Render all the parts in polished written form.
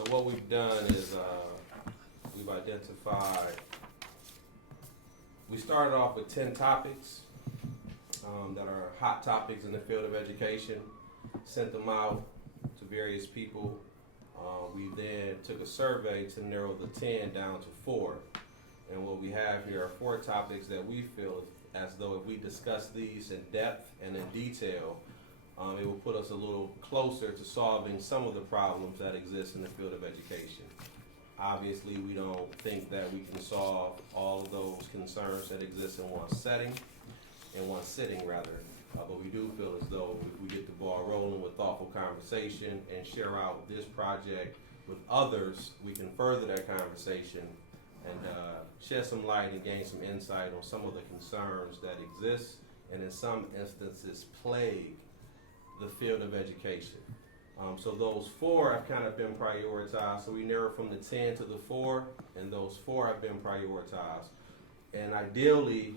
So what we've done is we've identified, we started off with 10 topics that are hot topics in the field of education, sent them out to various people. We then took a survey to narrow the 10 down to 4. And what we have here are 4 topics that we feel as though if we discuss these in depth and in detail, it will put us a little closer to solving some of the problems that exist in the field of education. Obviously, we don't think that we can solve all of those concerns that exist in one sitting, but we do feel as though if we get the ball rolling with thoughtful conversation and share out this project with others, we can further that conversation and shed some light and gain some insight on some of the concerns that exist and in some instances plague the field of education. So those 4 have kind of been prioritized. So we narrowed from the 10 to the 4, and those 4 have been prioritized. And ideally,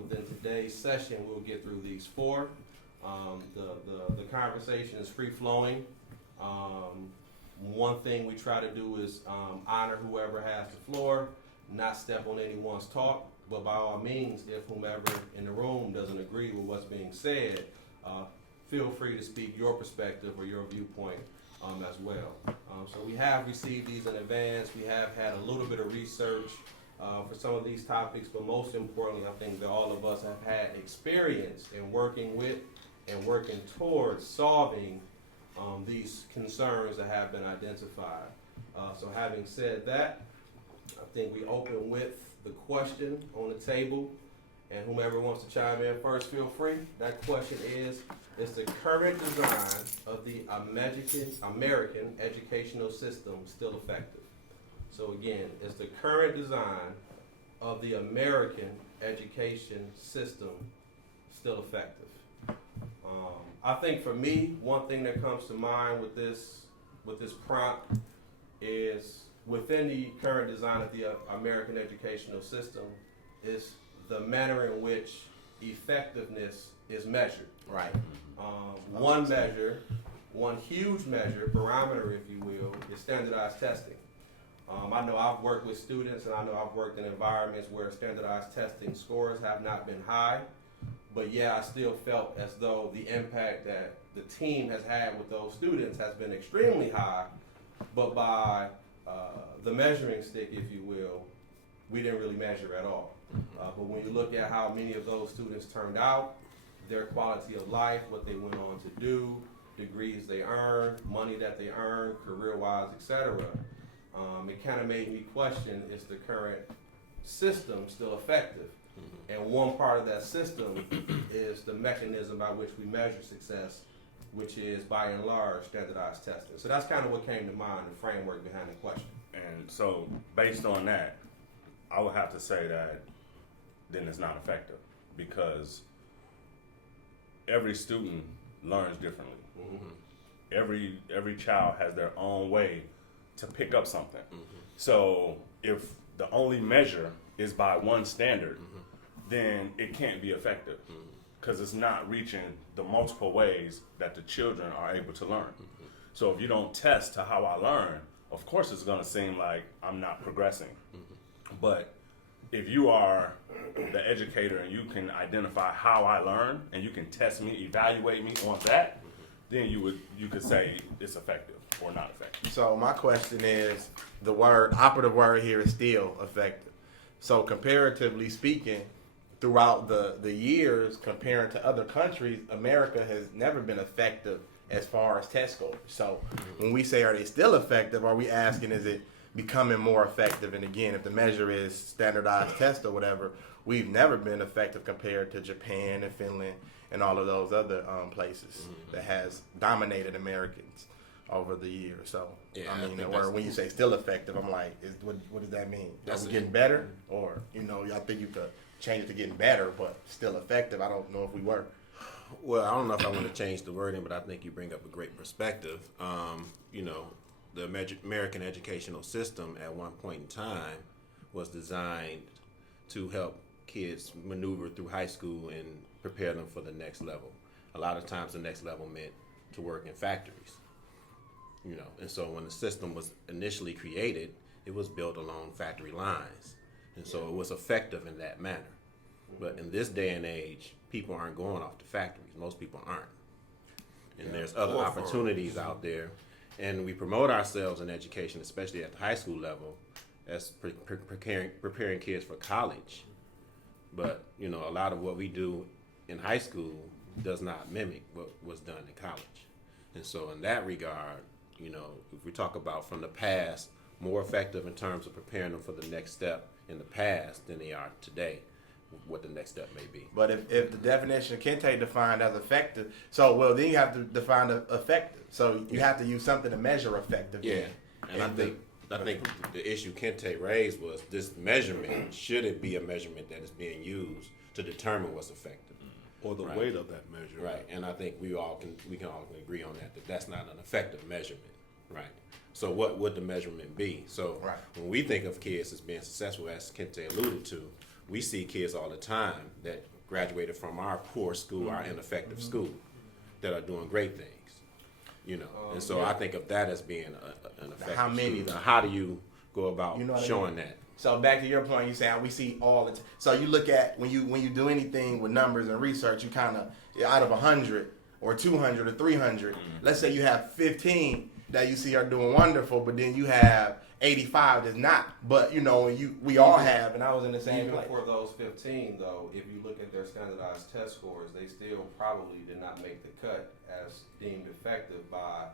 within today's session, we'll get through these 4. The conversation is free flowing. One thing we try to do is honor whoever has the floor, not step on anyone's talk, but by all means, if whomever in the room doesn't agree with what's being said, feel free to speak your perspective or your viewpoint as well. So we have received these in advance. We have had a little bit of research for some of these topics, but most importantly, I think that all of us have had experience in working with and working towards solving these concerns that have been identified. So having said that, I think we open with the question on the table, and whomever wants to chime in first, feel free. That question is the current design of the American educational system still effective? So again, is the current design of the American education system still effective? I think for me, one thing that comes to mind with this prompt is within the current design of the American educational system is the manner in which effectiveness is measured. Right. One measure, one huge measure, barometer if you will, is standardized testing. I know I've worked with students and I know I've worked in environments where standardized testing scores have not been high, but yeah, I still felt as though the impact that the team has had with those students has been extremely high, but by the measuring stick, if you will, we didn't really measure at all. But when you look at how many of those students turned out, their quality of life, what they went on to do, degrees they earned, money that they earned, career-wise, etc., it kind of made me question, is the current system still effective? And one part of that system is the mechanism by which we measure success, which is by and large standardized testing. So that's kind of what came to mind, the framework behind the question. And so based on that, I would have to say that then it's not effective because every student learns differently. Mm-hmm. Every child has their own way to pick up something. Mm-hmm. So if the only measure is by one standard, then it can't be effective because it's not reaching the multiple ways that the children are able to learn. So if you don't test to how I learn, of course it's going to seem like I'm not progressing. But if you are the educator and you can identify how I learn and you can test me, evaluate me on that, then you could say it's effective or not effective. So my question is, the operative word here is still effective. So comparatively speaking, throughout the years, comparing to other countries, America has never been effective as far as test scores. So when we say, are they still effective, are we asking, is it becoming more effective? And again, if the measure is standardized test or whatever, we've never been effective compared to Japan and Finland and all of those other places that has dominated Americans over the years. So, Yeah, I mean, think or when you say still effective, I'm like, what does that mean? Are we getting better? Or, I think you could change it to getting better, but still effective. I don't know if we were. Well, I don't know if I want to change the wording, but I think you bring up a great perspective. The American educational system at one point in time was designed to help kids maneuver through high school and prepare them for the next level. A lot of times the next level meant to work in factories. you know. And so when the system was initially created, it was built along factory lines, and so it was effective in that manner. But in this day and age, people aren't going off the factories. Most people aren't, and there's other opportunities out there. And we promote ourselves in education, especially at the high school level, as preparing kids for college. But you know, a lot of what we do in high school does not mimic what was done in college. And so in that regard, you know, if we talk about from the past, more effective in terms of preparing them for the next step in the past than they are today, what the next step may be. But if the definition of Kente defined as effective, so then you have to define effective. So you have to use something to measure effective. Yeah, and I think the issue Kente raised was this measurement. Should it be a measurement that is being used to determine what's effective, or the weight of that measure? Right, and I think we can all agree on that that's not an effective measurement, right? So what would the measurement be? So when we think of kids as being successful, as Kente alluded to, we see kids all the time that graduated from our poor school, our ineffective school, that are doing great things. You know, and so I think of that as being an effective. How many? Now, how do you go about showing that? So back to your point, you say how we see all the so you look at when you do anything with numbers and research, you kind of out of 100 or 200 or 300. Let's say you have 15 that you see are doing wonderful, but then you have 85 that's not. But you know, we all have, and I was in the same Even place. for those 15, though, if you look at their standardized test scores, they still probably did not make the cut as deemed effective by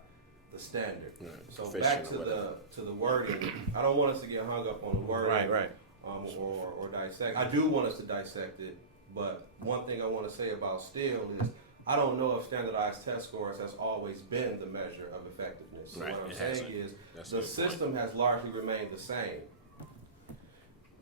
the standard. Right. So back to the wording, I don't want us to get hung up on the wording, Right. Or dissect. I do want us to dissect it, but one thing I want to say about still is I don't know if standardized test scores has always been the measure of effectiveness. So Right. what I'm It saying hasn't. is That's the a good point. system has largely remained the same.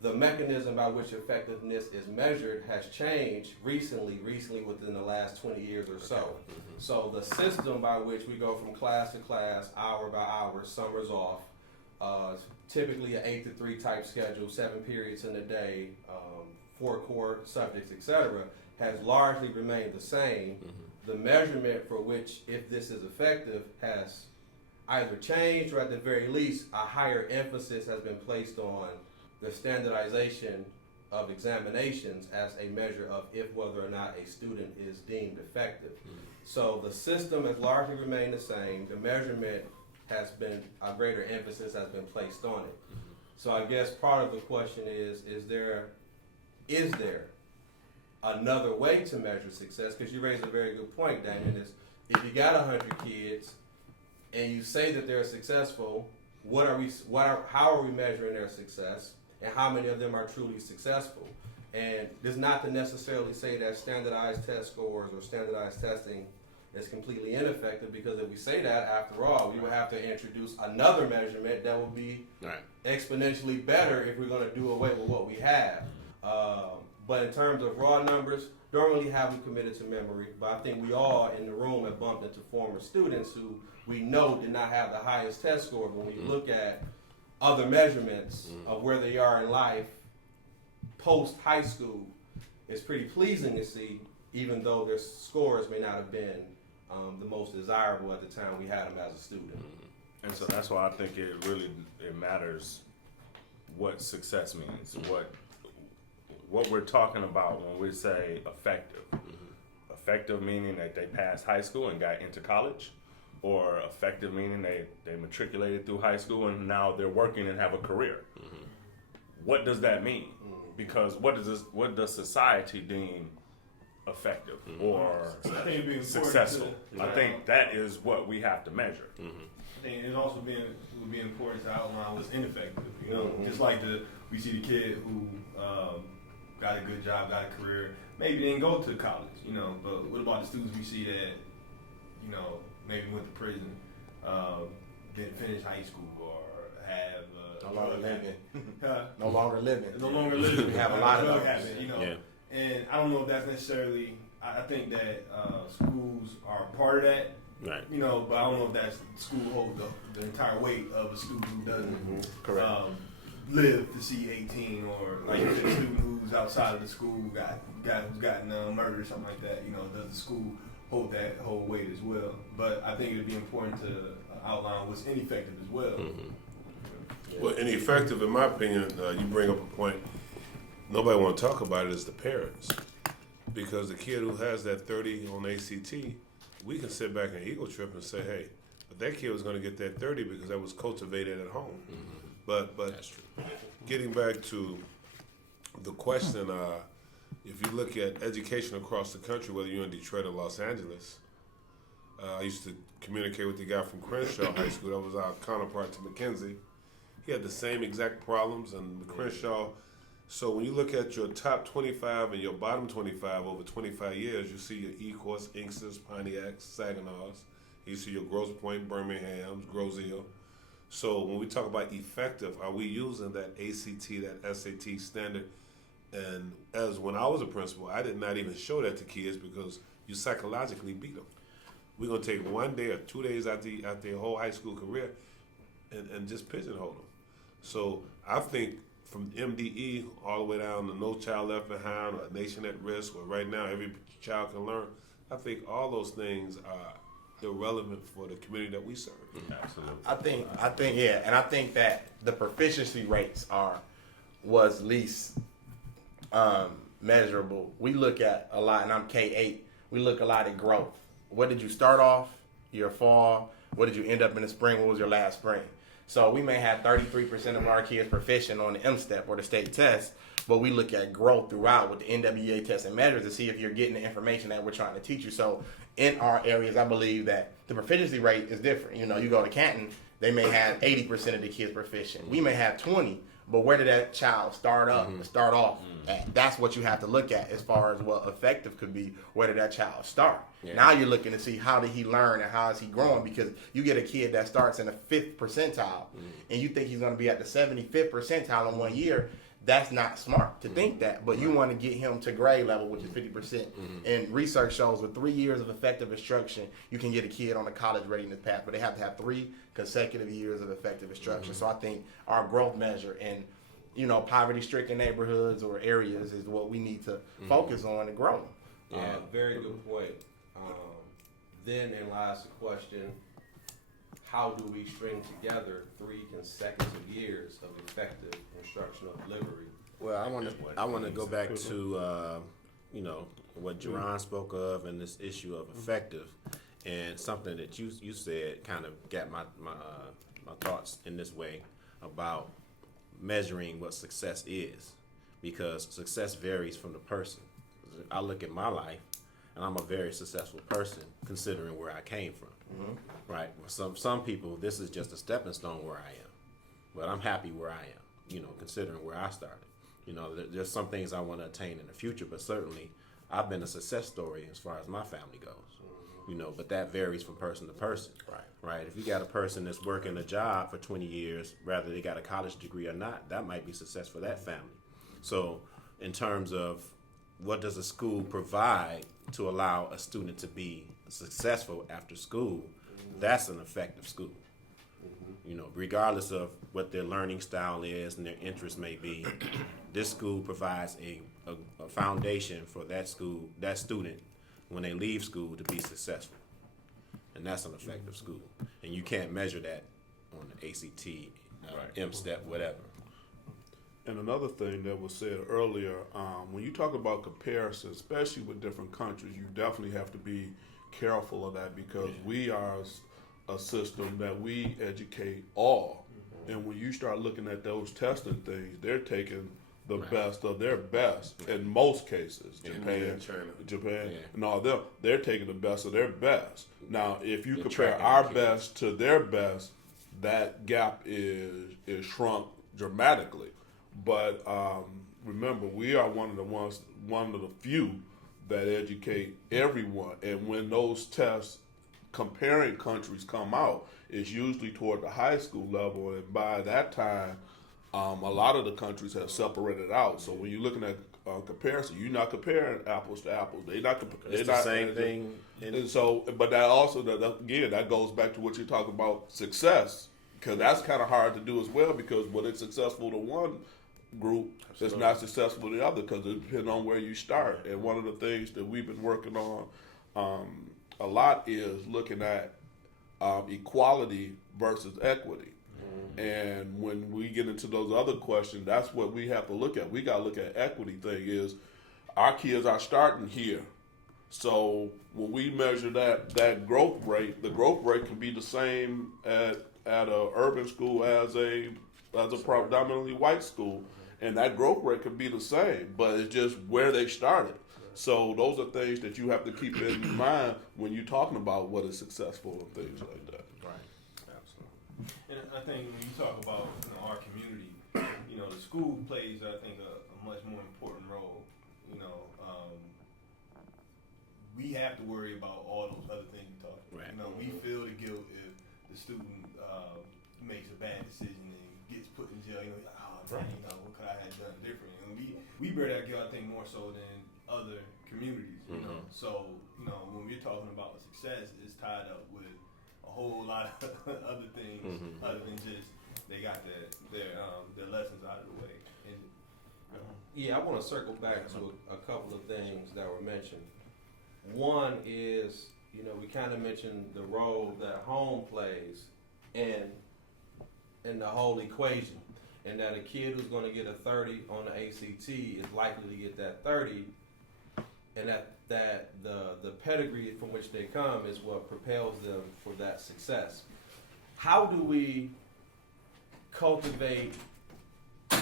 The mechanism by which effectiveness is measured has changed recently within the last 20 years or so. So the system by which we go from class to class, hour by hour, summers off, typically an 8 to 3 type schedule, 7 periods in a day, 4 core subjects, etc., has largely remained the same. The measurement for which, if this is effective, has either changed or at the very least a higher emphasis has been placed on the standardization of examinations as a measure of if whether or not a student is deemed effective. So the system has largely remained the same. The measurement has been, a greater emphasis has been placed on it. So I guess part of the question is there another way to measure success? Because you raised a very good point, Damien, is if you got 100 kids and you say that they're successful, how are we measuring their success? And how many of them are truly successful? And this is not to necessarily say that standardized test scores or standardized testing is completely ineffective, because if we say that, after all, we would have to introduce another measurement that would be exponentially better if we're going to do away with what we have. But in terms of raw numbers, don't really have them committed to memory. But I think we all in the room have bumped into former students who we know did not have the highest test score. When we look at other measurements of where they are in life post high school, it's pretty pleasing to see, even though their scores may not have been the most desirable at the time we had them as a student. And so that's why I think it matters what success means, what we're talking about when we say effective. Effective meaning that they passed high school and got into college, or effective meaning they matriculated through high school and now they're working and have a career. What does that mean? Because what does society deem effective or successful? I think that is what we have to measure. I think it also would be important to outline what's ineffective. You know, just like we see the kid who got a good job, got a career, maybe didn't go to college. You know, but what about the students we see that, you know, maybe went to prison, didn't finish high school, or have No longer living. no longer living. We have a lot of those. Habit, you know. Yeah. And I don't know if that's necessarily. I think that schools are part of that. Right. You know, but I don't know if that's school holds the entire weight of a student who doesn't live to see 18, or like a student who's outside of the school who's gotten murdered or something like that. You know, does the school hold that whole weight as well? But I think it'd be important to outline what's ineffective as well. Well, ineffective, in my opinion, you bring up a point. Nobody want to talk about it is the parents, because the kid who has that 30 on ACT, we can sit back and ego trip and say, hey, but that kid was going to get that 30 because that was cultivated at home. But That's true. getting back to the question, if you look at education across the country, whether you're in Detroit or Los Angeles, I used to communicate with the guy from Crenshaw High School. That was our counterpart to McKenzie. He had the same exact problems, and Crenshaw. So when you look at your top 25 and your bottom 25 over 25 years, you see your Ecorse, Inks's, Pontiacs, Saginars. You see your Grosse Pointe, Birminghams, Groseal. So when we talk about effective, are we using that ACT, that SAT standard? And as when I was a principal, I did not even show that to kids because you psychologically beat them. We're gonna take 1 day or 2 days out their whole high school career and just pigeonhole them. So I think from MDE all the way down to No Child Left Behind or Nation at Risk or right now Every Child Can Learn, I think all those things are irrelevant for the community that we serve. Absolutely. I think, yeah, and I think that the proficiency rates was least measurable. We look at a lot, and I'm K8. We look a lot at growth. What did you start off your fall? What did you end up in the spring? What was your last spring? So we may have 33% of our kids proficient on the M-STEP or the state test, but we look at growth throughout with the NWA tests and measures to see if you're getting the information that we're trying to teach you. So in our areas, I believe that the proficiency rate is different. You know, you go to Canton, they may have 80% of the kids proficient. We may have 20, but where did that child start off at? That's what you have to look at as far as what effective could be. Where did that child start? Yeah. Now you're looking to see how did he learn and how is he growing, because you get a kid that starts in the 5th percentile and you think he's going to be at the 75th percentile in 1 year. That's not smart to think that, but you want to get him to grade level, which is 50%. And research shows with 3 years of effective instruction, you can get a kid on a college readiness path, but they have to have 3 consecutive years of effective instruction. So I think our growth measure in, you know, poverty-stricken neighborhoods or areas is what we need to focus on to grow. Yeah, very good point. Then in lies the question, how do we string together 3 consecutive years of effective instructional delivery? Well, I want to go back to you know, what Jerron spoke of and this issue of effective, and something that you said kind of got my thoughts in this way about measuring what success is, because success varies from the person. I look at my life, and I'm a very successful person considering where I came from. Right. For some people, this is just a stepping stone where I am, but I'm happy where I am. You know, considering where I started. You know, there's some things I want to attain in the future, but certainly I've been a success story as far as my family goes. You know, but that varies from person to person. Right. If you got a person that's working a job for 20 years, whether they got a college degree or not, that might be success for that family. So, in terms of what does a school provide to allow a student to be successful after school, that's an effective school. You know, regardless of what their learning style is and their interests may be, this school provides a foundation for that student when they leave school to be successful. And that's an effective school. And you can't measure that on the ACT, M-STEP, whatever. And another thing that was said earlier, when you talk about comparison, especially with different countries, you definitely have to be careful of that, because we are a system that we educate all. And when you start looking at those testing things, they're taking the best of their best in most cases. Japan, and all them, they're taking the best of their best. Now, if you compare our best to their best, that gap is shrunk dramatically. But remember, we are one of the few that educate everyone. And when those tests comparing countries come out, it's usually toward the high school level, and by that time, a lot of the countries have separated out. So when you're looking at comparison, you're not comparing apples to apples. It's the same thing. And so, but that also, that goes back to what you're talking about, success, because that's kind of hard to do as well, because what is successful to one group is not successful to the other, because it depends on where you start. And one of the things that we've been working on a lot is looking at equality versus equity. And when we get into those other questions, that's what we have to look at. We got to look at equity thing is our kids are starting here. So when we measure that growth rate, the growth rate can be the same at a urban school as a predominantly white school. And that growth rate could be the same, but it's just where they started. So those are things that you have to keep in mind when you're talking about what is successful and things like that. And I think when you talk about our community, the school plays, I think, a much more important role. We have to worry about all those other things you talked about. Right. We feel the guilt if the student makes a bad decision and gets put in jail. What could I have done differently? And we bear that guilt, I think, more so than other communities. So when we're talking about success, it's tied up with a whole lot of other things other than just they got their lessons out of the way. Yeah, I want to circle back to a couple of things that were mentioned. One is, we kind of mentioned the role that home plays in the whole equation, and that a kid who's going to get a 30 on the ACT is likely to get that 30, and that the pedigree from which they come is what propels them for that success. How do we cultivate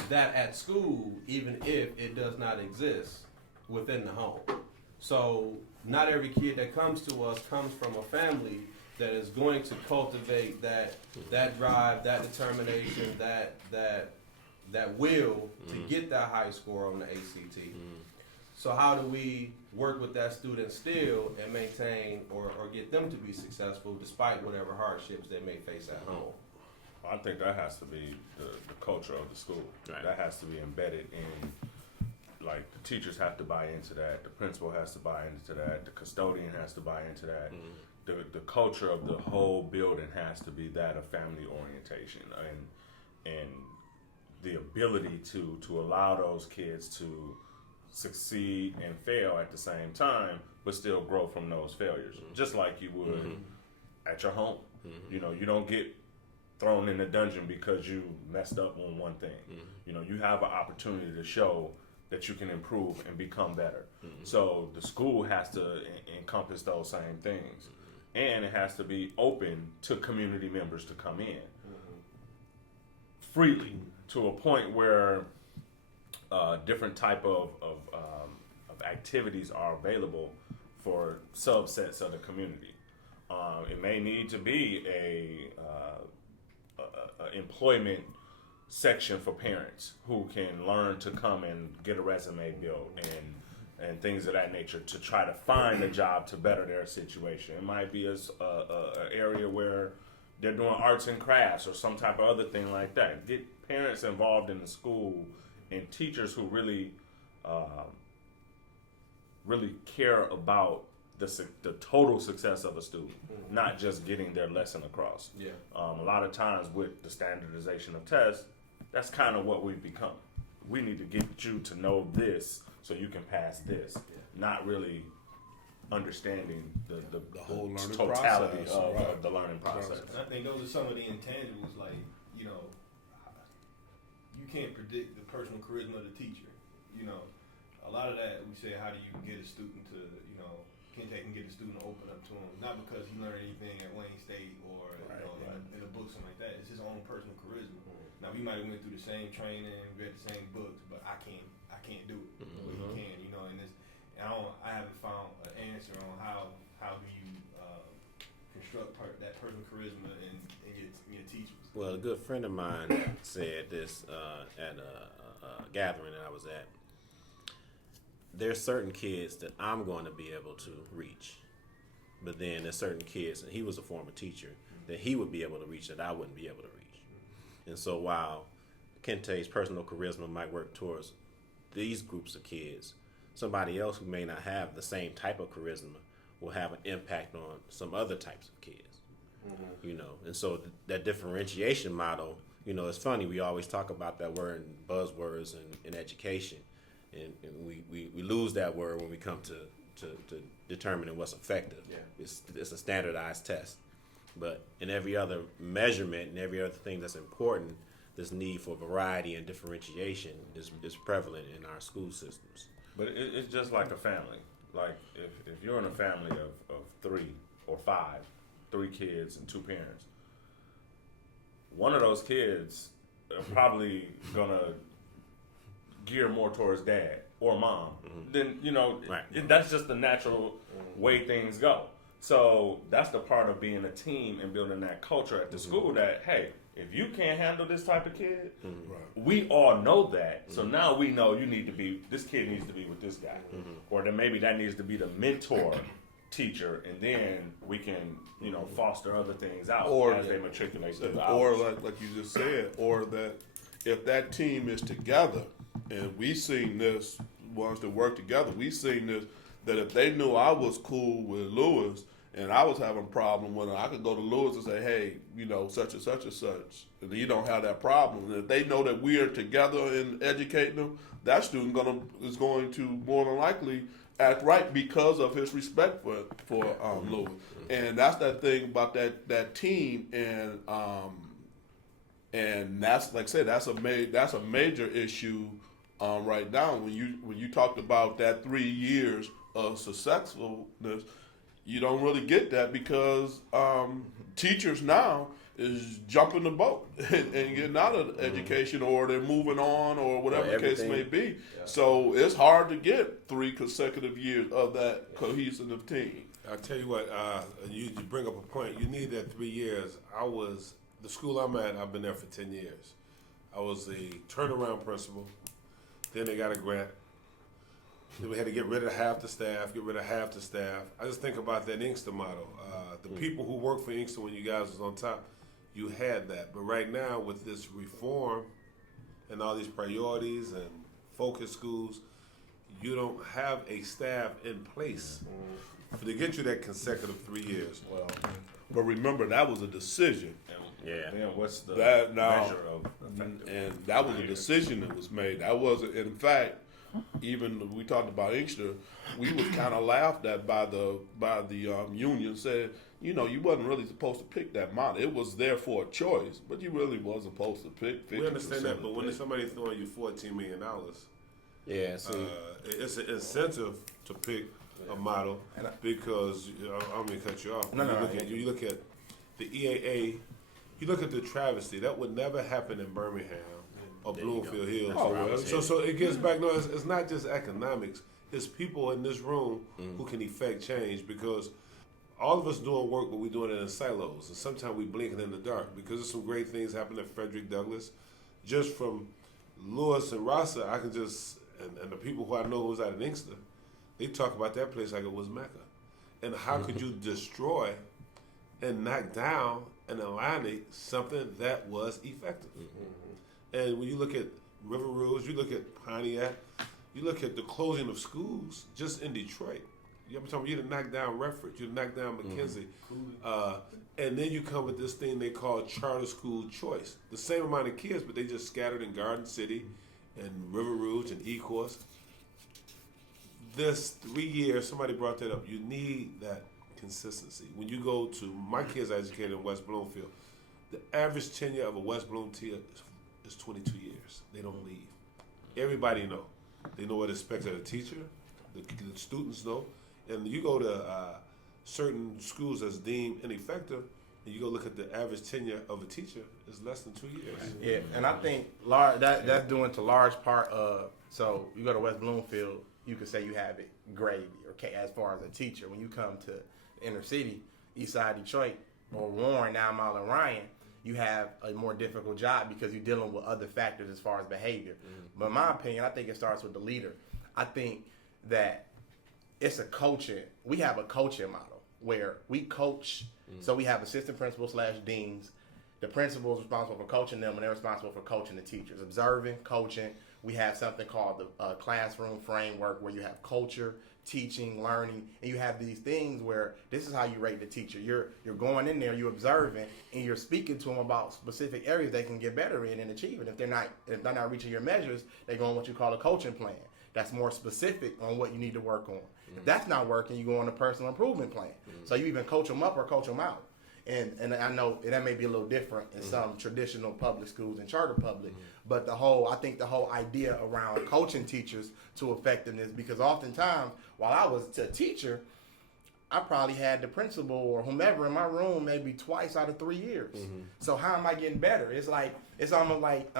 that at school, even if it does not exist within the home? So not every kid that comes to us comes from a family that is going to cultivate that drive, that determination, that will to get that high score on the ACT. So how do we work with that student still and maintain or get them to be successful despite whatever hardships they may face at home? I think that has to be the culture of the school. Right. That has to be embedded in, like, the teachers have to buy into that, the principal has to buy into that, the custodian has to buy into that. The culture of the whole building has to be that of family orientation and the ability to allow those kids to succeed and fail at the same time, but still grow from those failures, just like you would at your home. You don't get thrown in the dungeon because you messed up on one thing. You have an opportunity to show that you can improve and become better. So the school has to encompass those same things, and it has to be open to community members to come in freely to a point where different type of activities are available for subsets of the community. It may need to be a employment section for parents who can learn to come and get a resume built and things of that nature to try to find a job to better their situation. It might be a area where they're doing arts and crafts or some type of other thing like that. Get parents involved in the school and teachers who really care about the total success of a student, not just getting their lesson across. Yeah. A lot of times with the standardization of tests, that's kind of what we've become. We need to get you to know this so you can pass this, not really understanding the whole learning totality process, of right. the learning process. And I think those are some of the intangibles, like, you can't predict the personal charisma of the teacher. A lot of that, we say, how do you get a student to, Kente can get a student to open up to him, not because he learned anything at Wayne State or in a book, something like that. It's his own personal charisma. Now, we might have went through the same training, read the same books, but I can't do it. But he can, I haven't found an answer on how do you construct that personal charisma in your teachers. Well, a good friend of mine said this at a gathering that I was at. There's certain kids that I'm going to be able to reach, but then there's certain kids, and he was a former teacher, that he would be able to reach that I wouldn't be able to reach. And so while Kente's personal charisma might work towards these groups of kids, somebody else who may not have the same type of charisma will have an impact on some other types of kids. And so that differentiation model, it's funny, we always talk about that word in buzzwords in education, and we lose that word when we come to determining what's effective. Yeah. It's a standardized test. But in every other measurement and every other thing that's important, this need for variety and differentiation is prevalent in our school systems. But it's just like a family. Like if you're in a family of 3 or 5, 3 kids and 2 parents, one of those kids are probably gonna gear more towards dad or mom. Then Right. that's just the natural way things go. So that's the part of being a team and building that culture at the school that, hey, if you can't handle this type of kid, we all know that. So now we know this kid needs to be with this guy. Or then maybe that needs to be the mentor teacher, and then we can, foster other things out as they matriculate through the Or hours. like you just said, or that if that team is together, and we seen this, ones that work together, we seen this, that if they knew I was cool with Lewis and I was having a problem with him, I could go to Lewis and say, hey, such and such and such, and you don't have that problem. And if they know that we are together in educating them, that student is going to more than likely act right because of his respect for Lewis. And that's that thing about that team, and that's, like I said, that's a major issue right now. When you talked about that 3 years of successfulness, you don't really get that because teachers now is jumping the boat and getting out of education, or they're moving on, or whatever the case may be. Yeah. So it's hard to get 3 consecutive years of that cohesive team. I tell you what, you bring up a point. You need that 3 years. The school I'm at, I've been there for 10 years. I was a turnaround principal. Then they got a grant. Then we had to get rid of half the staff, I just think about that Inkster model. The people who worked for Inkster when you guys was on top, you had that. But right now, with this reform and all these priorities and focus schools, you don't have a staff in place to get you that consecutive 3 years. Well, but remember, that was a decision. Yeah. Then what's the That now, measure of effective? and that was a decision that was made. That wasn't, in fact, even we talked about Inkster, we was kind of laughed at by the union. Said, you wasn't really supposed to pick that model. It was there for a choice, but you really wasn't supposed to pick. 50% We understand that, but when of it. somebody's throwing you $14 million, Yeah. See. it's an incentive to pick a model because I'm gonna cut you off. You look at the EAA, you look at the travesty that would never happen in Birmingham or There you go. Bloomfield Hills. That's where I was So it gets back. No, it's not just economics. It's people in this room who can effect change, because all of us doing work, but we're doing it in silos, and sometimes we blinking in the dark. Because there's some great things happening at Frederick Douglass, just from Lewis and Rasa. I can just and the people who I know who's out in Inkster, they talk about that place like it was Mecca. And how could you destroy and knock down and eliminate something that was effective? And when you look at River Rouge, you look at Pontiac, you look at the closing of schools just in Detroit. I'm talking, you done knock down Redford, you done knock down McKenzie, and then you come with this thing they call charter school choice. The same amount of kids, but they just scattered in Garden City and River Rouge and Ecorse. This 3 years, somebody brought that up. You need that consistency. When you go to, my kids are educated in West Bloomfield. The average tenure of a West Bloom TA is 22 years. They don't leave. Everybody know. They know what to expect of a teacher. The students know. And you go to certain schools that's deemed ineffective, and you go look at the average tenure of a teacher, it's less than 2 years. Yeah, and I think that's due to large part of, so you go to West Bloomfield, you could say you have it gravy, okay, as far as a teacher. When you come to inner city, east side Detroit, or Warren, 9 Mile and Ryan, you have a more difficult job because you're dealing with other factors as far as behavior. But in my opinion, I think it starts with the leader. I think that it's a coaching. We have a coaching model where we coach. So we have assistant principals / deans. The principal is responsible for coaching them, and they're responsible for coaching the teachers. Observing, coaching. We have something called the classroom framework, where you have culture, teaching, learning, and you have these things where this is how you rate the teacher. You're going in there, you're observing, and you're speaking to them about specific areas they can get better in and achieve. And if they're not reaching your measures, they go on what you call a coaching plan. That's more specific on what you need to work on. If that's not working, you go on a personal improvement plan. So you even coach them up or coach them out. and I know that may be a little different in some traditional public schools and charter public, but I think the whole idea around coaching teachers to effectiveness, because oftentimes while I was a teacher, I probably had the principal or whomever in my room maybe twice out of 3 years. So how am I getting better? It's almost like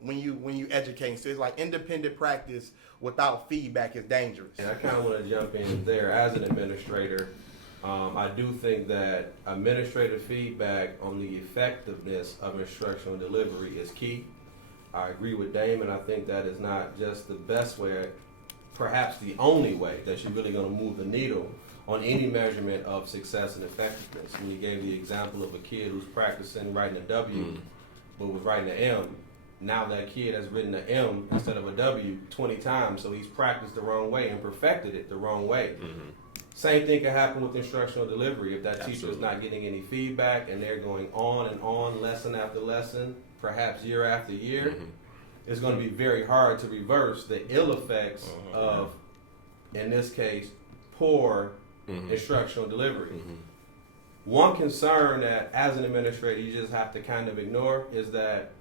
when you educate. So it's like independent practice without feedback is dangerous. And I kind of want to jump in there as an administrator. I do think that administrative feedback on the effectiveness of instructional delivery is key. I agree with Damon. I think that is not just the best way, perhaps the only way that you're really going to move the needle on any measurement of success and effectiveness. When you gave the example of a kid who's practicing writing a W, but was writing an M, now that kid has written an M instead of a W 20 times, so he's practiced the wrong way and perfected it the wrong way. Same thing can happen with instructional delivery. If that teacher is not getting any feedback and they're going on and on, lesson after lesson, perhaps year after year, it's going to be very hard to reverse the ill effects of, in this case, poor instructional delivery. One concern that as an administrator you just have to kind of ignore is that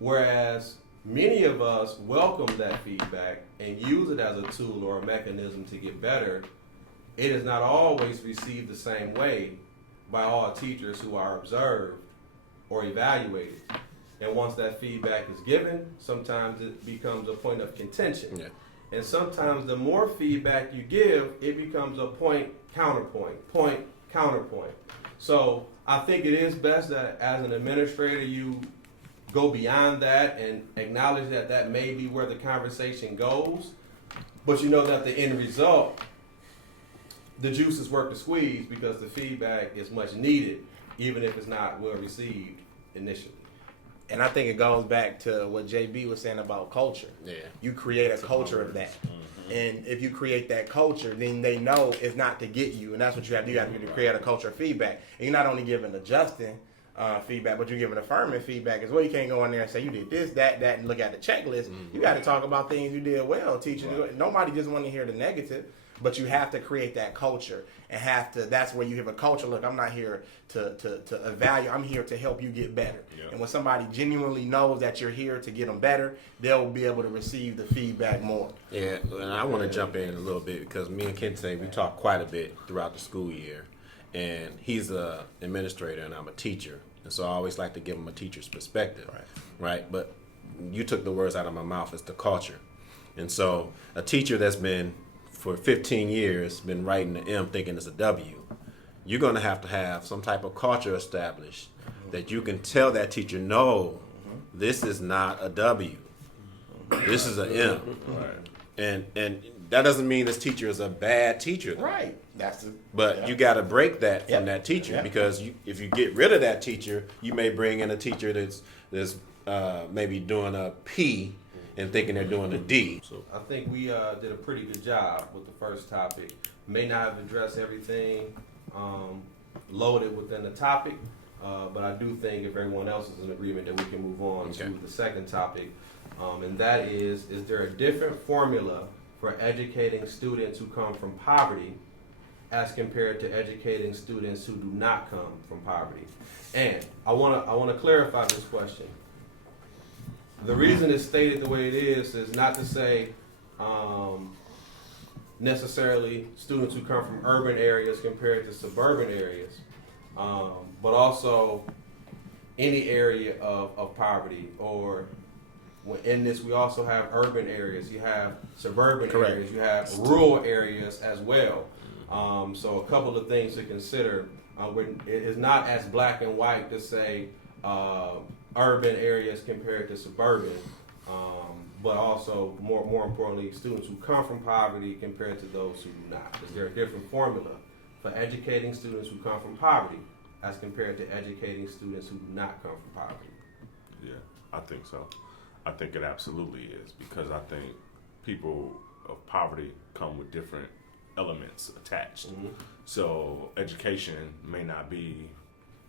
whereas many of us welcome that feedback and use it as a tool or a mechanism to get better, it is not always received the same way by all teachers who are observed or evaluated. And once that feedback is given, sometimes it becomes a point of contention. And sometimes the more feedback you give, it becomes a point, counterpoint. So I think it is best that as an administrator, you go beyond that and acknowledge that that may be where the conversation goes. But you know that the end result, the juice is worth the squeeze because the feedback is much needed, even if it's not well received initially. And I think it goes back to what JB was saying about culture. You create a culture of that. And if you create that culture, then they know it's not to get you. And that's what you have to do. You have to create a culture of feedback. And you're not only giving adjusting feedback, but you're giving affirming feedback as well. You can't go in there and say you did this, that, and look at the checklist. You got to talk about things you did well, teaching. Nobody just want to hear the negative. But you have to create that culture and that's where you have a culture. Look, I'm not here to evaluate. I'm here to help you get better. And when somebody genuinely knows that you're here to get them better, they'll be able to receive the feedback more. Yeah, and I want to jump in a little bit because me and Kente, we talk quite a bit throughout the school year. And he's an administrator and I'm a teacher. And so I always like to give him a teacher's perspective. Right? But you took the words out of my mouth. It's the culture. And so a teacher that's been for 15 years been writing an M thinking it's a W, you're going to have some type of culture established that you can tell that teacher, no, this is not a W. This is an M. And that doesn't mean this teacher is a bad teacher. Right. But you got to break that from that teacher because if you get rid of that teacher, you may bring in a teacher that's maybe doing a P and thinking they're doing a D. So I think we did a pretty good job with the first topic. May not have addressed everything loaded within the topic, but I do think if everyone else is in agreement that we can move on to the second topic, and that is there a different formula for educating students who come from poverty as compared to educating students who do not come from poverty? And I want to clarify this question. The reason it's stated the way it is not to say necessarily students who come from urban areas compared to suburban areas, but also any area of poverty. Or in this, we also have urban areas, you have suburban areas, you have rural areas as well. So a couple of things to consider. It is not as black and white to say urban areas compared to suburban, but also more importantly, students who come from poverty compared to those who do not. Is there a different formula for educating students who come from poverty as compared to educating students who do not come from poverty? Yeah, I think so. I think it absolutely is, because I think people of poverty come with different elements attached. So education may not be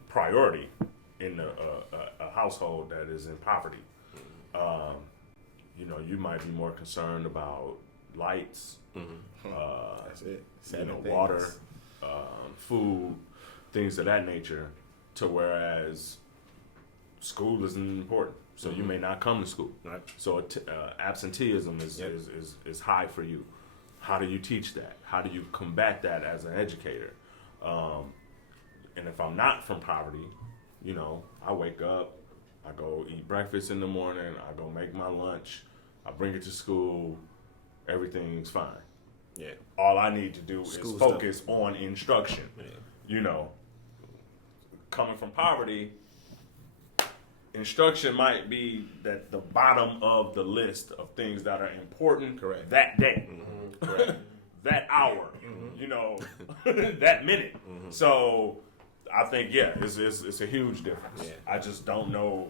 priority in a household that is in poverty. You might be more concerned about lights, That's it. water, food, things of that nature. to whereas school isn't important. So you may not come to school. Right. So absenteeism is high for you. How do you teach that? How do you combat that as an educator? And if I'm not from poverty, you know, I wake up, I go eat breakfast in the morning, I go make my lunch, I bring it to school, everything's fine. Yeah. All I need to do School is focus on instruction. Yeah. You know, coming from poverty, instruction might be at the bottom of the list of things that are important Correct. that day, correct, that hour, you know, that minute. So I think, it's a huge difference. Yeah. I just don't know.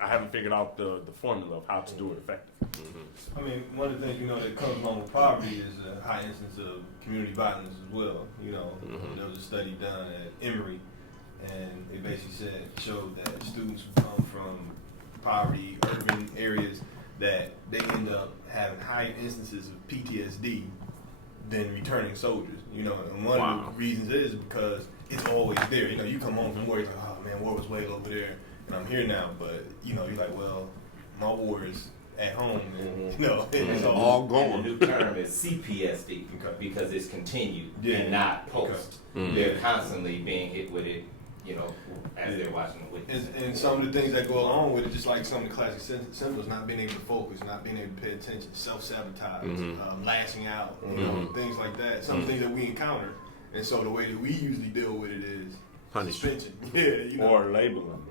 I haven't figured out the formula of how to do it effectively. I mean, one of the things, you know, that comes along with poverty is a high instance of community violence as well. You know, there was a study done at Emory, and it basically showed that students who come from poverty, urban areas, that they end up having higher instances of PTSD than returning soldiers. You know, and one of the reasons is because it's always there. You know, you come home from war, you're like, oh man, war was way over there, and I'm here now. But you know, you're like, well, my war is at home, and you know, it's All going. And the new term is CPSD because it's continued and not post. Okay. They're constantly being hit with it, you know, as they're watching the witness. And some of the things that go along with it, just like some of the classic symptoms, not being able to focus, not being able to pay attention, self-sabotage, lashing out, you know, things like that. Some things that we encounter. And so the way that we usually deal with it is Punishment. suspension. Yeah, you know. Or labeling,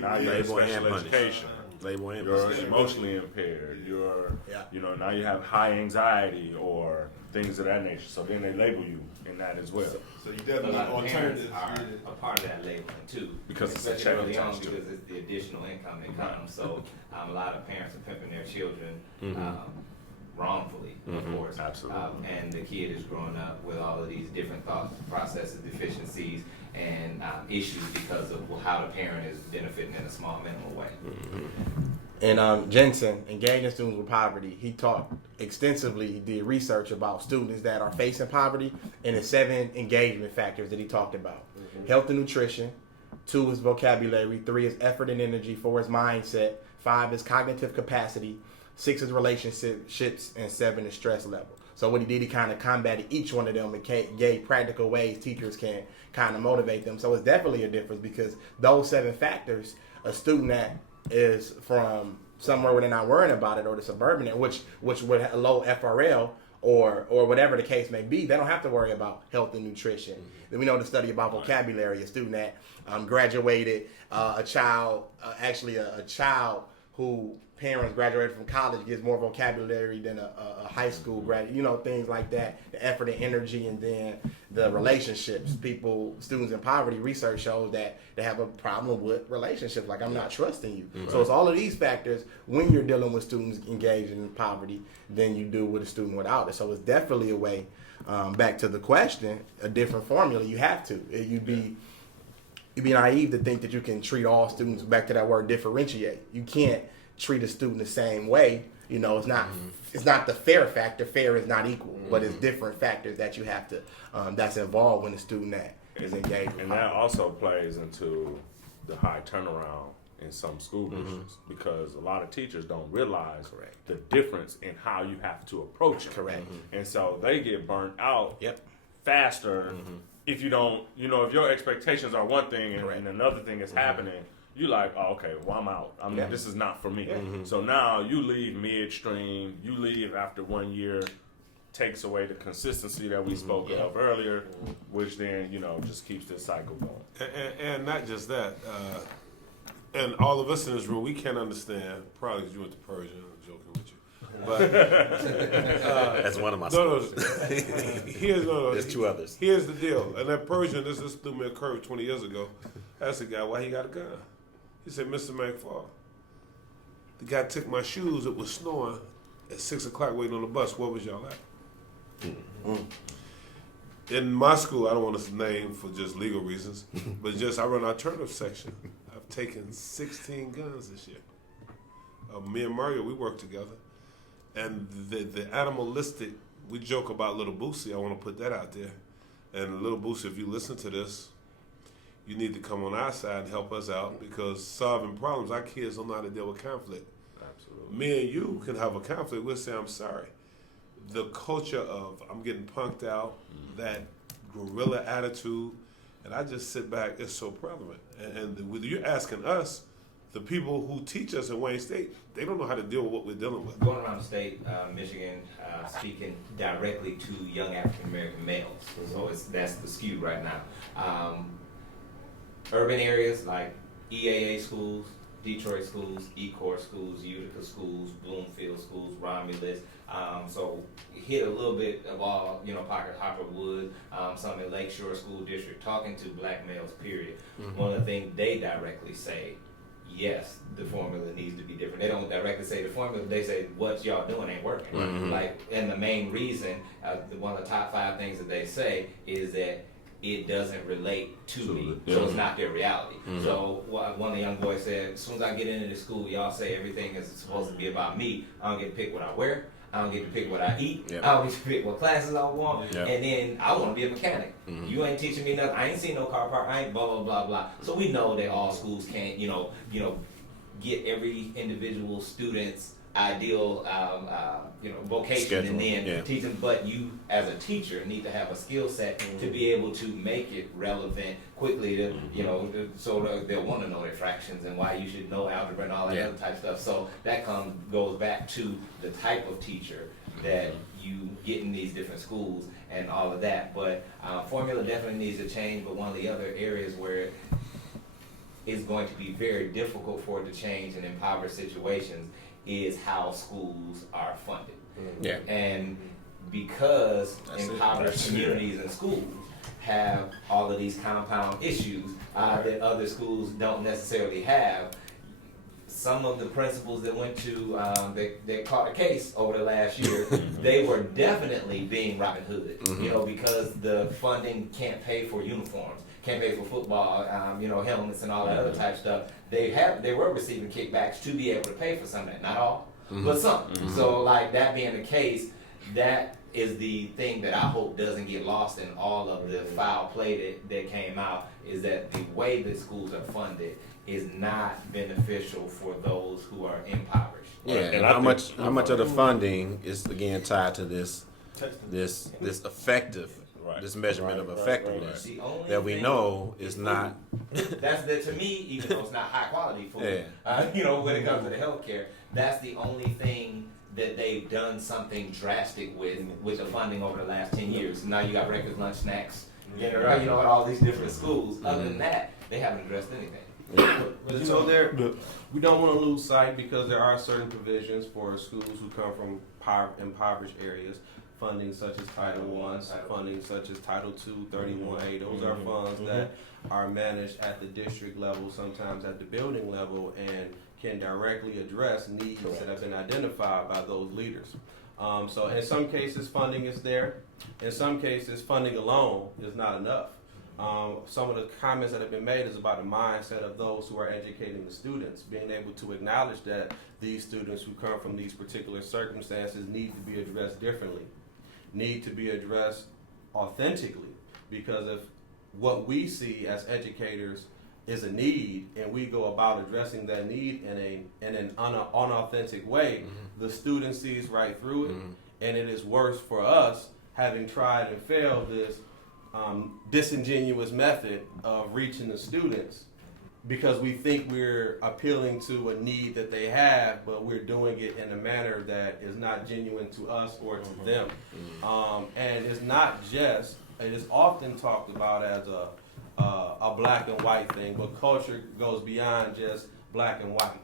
not Yeah. label and special punishment. education. Label and You're punishment. emotionally impaired. You're, Yeah. you know, now you have high anxiety or things of that nature. So then they label you in that as well. So you A definitely lot of alternatives. parents are a part of that labeling too. Because it's a especially check early on attached to because it. it's the additional income that comes. So a lot of parents are pimping their children wrongfully, of course. Absolutely. And the kid is growing up with all of these different thought processes, deficiencies, and issues because of how the parent is benefiting in a small minimal way. And Jensen, engaging students with poverty, he talked extensively, he did research about students that are facing poverty and the 7 engagement factors that he talked about. Health and nutrition, 2 is vocabulary, 3 is effort and energy, 4 is mindset, 5 is cognitive capacity, 6 is relationships, and 7 is stress level. So what he did, he kind of combated each one of them and gave practical ways teachers can kind of motivate them. So it's definitely a difference because those 7 factors, a student that is from somewhere where they're not worrying about it, or the suburban, which would have low FRL or whatever the case may be, they don't have to worry about health and nutrition. Then we know the study about vocabulary, a student that graduated, a child who parents graduated from college gets more vocabulary than a high school graduate, you know, things like that, the effort and energy, and then the relationships. Students in poverty, research shows that they have a problem with relationships, like I'm not trusting you. So it's all of these factors when you're dealing with students engaged in poverty than you do with a student without it. So it's definitely a way, back to the question, a different formula. You have to. You'd be naive to think that you can treat all students, back to that word, differentiate. You can't treat a student the same way. You know, it's not the fair factor. Fair is not equal, but it's different factors that you have to that's involved when a student that is engaged. And that also plays into the high turnaround in some school districts because a lot of teachers don't realize the difference in how you have to approach it. Correct. And so they get burnt out Yep. faster if you don't, you know, if your expectations are one thing and another thing is happening, you like, oh, okay, well, I'm out. I mean, this is not for me. So now you leave midstream, you leave after 1 year, takes away the consistency that we spoke of earlier, which then, you know, just keeps this cycle going. And not just that, and all of us in this room, we can't understand, probably because you went to Persia, I'm joking with you. But That's one of my no, schools. There's 2 others. Here's the deal. And that Persian, this threw me a curve 20 years ago. I asked the guy why he got a gun. He said, Mr. McFall, the guy took my shoes, it was snowing, at 6 o'clock waiting on the bus. Where was y'all at? In my school, I don't want to name for just legal reasons, but just I run our alternative section. I've taken 16 guns this year. Me and Mario, we work together. And the animalistic, we joke about Little Boosie. I want to put that out there. And Little Boosie, if you listen to this, you need to come on our side and help us out, because solving problems, our kids don't know how to deal with conflict. Absolutely. Me and you can have a conflict. We'll say, I'm sorry. The culture of I'm getting punked out, that guerrilla attitude, and I just sit back, it's so prevalent. And with you're asking us, the people who teach us in Wayne State, they don't know how to deal with what we're dealing with. Going around the state, Michigan, speaking directly to young African American males. So that's the skew right now. Urban areas like EAA schools, Detroit schools, E-Core schools, Utica schools, Bloomfield schools, Romulus. So hit a little bit of all, Parker, Hopper, Wood, some in Lakeshore School District, talking to black males, period. One of the things they directly say, yes, the formula needs to be different. They don't directly say the formula, they say what y'all doing ain't working. And the main reason, one of the top 5 things that they say is that it doesn't relate to me, so it's not their reality. So one of the young boys said, as soon as I get into the school, y'all say everything is supposed to be about me. I don't get to pick what I wear. I don't get to pick what I eat. I don't get to pick what classes I want. And then I want to be a mechanic. You ain't teaching me nothing. I ain't seen no car park. I ain't blah, blah, blah, blah. So we know that all schools can't, get every individual student's ideal, vocation Schedule. and then teach them. But you, as a teacher, need to have a skill set to be able to make it relevant quickly. To so they'll want to know their fractions and why you should know algebra and all that other type of stuff. So that goes back to the type of teacher that you get in these different schools and all of that. But formula definitely needs to change. But one of the other areas where it's going to be very difficult for it to change in impoverished situations is how schools are funded. And because impoverished communities and schools have all of these compound issues that other schools don't necessarily have, some of the principals that went to, that caught a case over the last year, they were definitely being Robin Hood, because the funding can't pay for uniforms, can't pay for football, helmets and all that other type of stuff. They were receiving kickbacks to be able to pay for some of that, not all, but some. So like that being the case, that is the thing that I hope doesn't get lost in all of the foul play that came out, is that the way that schools are funded is not beneficial for those who are impoverished. And how much of the funding is again tied to this effective, this measurement of effectiveness that we know is not. That's to me, even though it's not high quality food. When it comes to the healthcare, that's the only thing that they've done something drastic with the funding over the last 10 years. Now you got breakfast, lunch, snacks, dinner, at all these different schools. Other than that, they haven't addressed anything. But we don't want to lose sight, because there are certain provisions for schools who come from impoverished areas. Funding such as Title I, funding such as Title II, 31A. Those are funds that are managed at the district level, sometimes at the building level, and can directly address needs that have been identified by those leaders. So in some cases, funding is there. In some cases, funding alone is not enough. Some of the comments that have been made is about the mindset of those who are educating the students, being able to acknowledge that these students who come from these particular circumstances need to be addressed differently, need to be addressed authentically, because if what we see as educators is a need and we go about addressing that need in an unauthentic way, the student sees right through it, and it is worse for us having tried and failed this disingenuous method of reaching the students, because we think we're appealing to a need that they have, but we're doing it in a manner that is not genuine to us or to them. And it's not just, it is often talked about as a black and white thing, but culture goes beyond just black and white.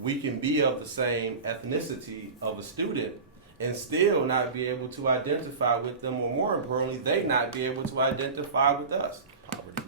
We can be of the same ethnicity of a student and still not be able to identify with them, or more importantly, they not be able to identify with us.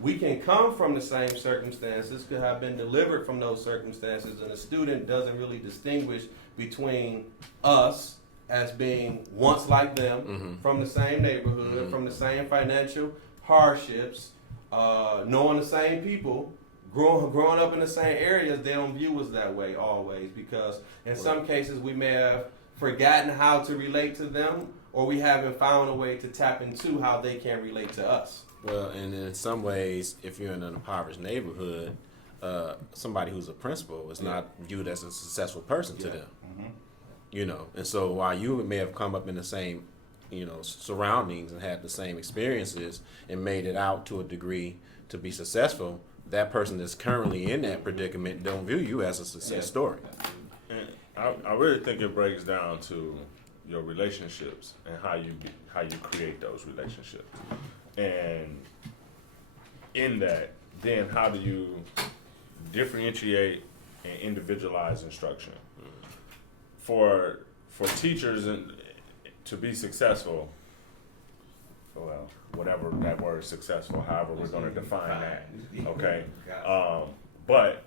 We can come from the same circumstances, could have been delivered from those circumstances, and the student doesn't really distinguish between us as being once like them, from the same neighborhood, from the same financial hardships, knowing the same people, growing up in the same areas. They don't view us that way always, because in some cases we may have forgotten how to relate to them, or we haven't found a way to tap into how they can relate to us. Well, and in some ways, if you're in an impoverished neighborhood, somebody who's a principal is not viewed as a successful person to them. You know, and so while you may have come up in the same, you know, surroundings and had the same experiences and made it out to a degree to be successful, that person that's currently in that predicament don't view you as a success story. And I really think it breaks down to your relationships and how you create those relationships. And in that, then how do you differentiate and individualize instruction? For teachers to be successful, well, whatever that word successful, however we're going to define that, okay? But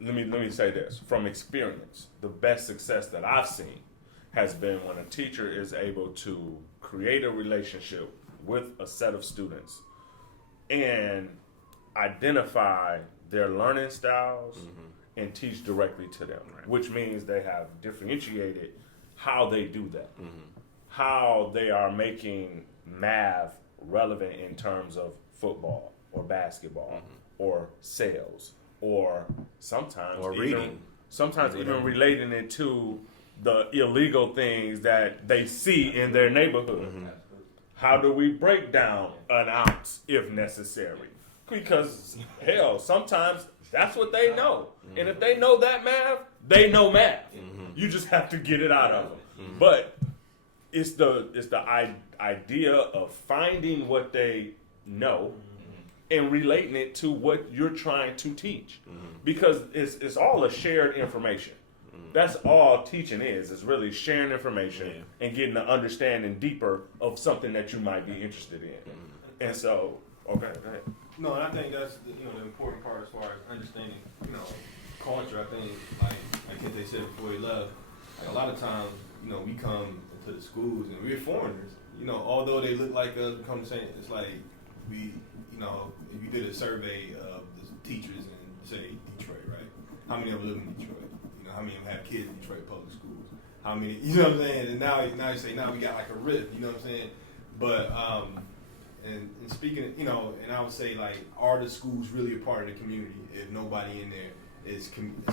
let me say this from experience: the best success that I've seen has been when a teacher is able to create a relationship with a set of students and identify their learning styles and teach directly to them, which means they have differentiated how they do that, how they are making math relevant in terms of football or basketball or sales or sometimes Or even, reading. sometimes even relating it to the illegal things that they see in their neighborhood. How do we break down an ounce if necessary? Because hell, sometimes that's what they know. And if they know that math, they know math. You just have to get it out of them. But it's the idea of finding what they know and relating it to what you're trying to teach. Because it's all a shared information. That's all teaching is really sharing information and getting an understanding deeper of something that you might be interested in. And so, okay, go ahead. No, and I think that's the important part as far as understanding, culture. I think like Kente said before he left, like a lot of times, we come into the schools and we're foreigners. Although they look like us, come to say it's like we, if you did a survey of the teachers in say Detroit, right? How many of them live in Detroit? How many of them have kids in Detroit public schools? How many? You know what I'm saying? And now you say we got like a rift. You know what I'm saying? But and speaking, and I would say like, are the schools really a part of the community if nobody in there is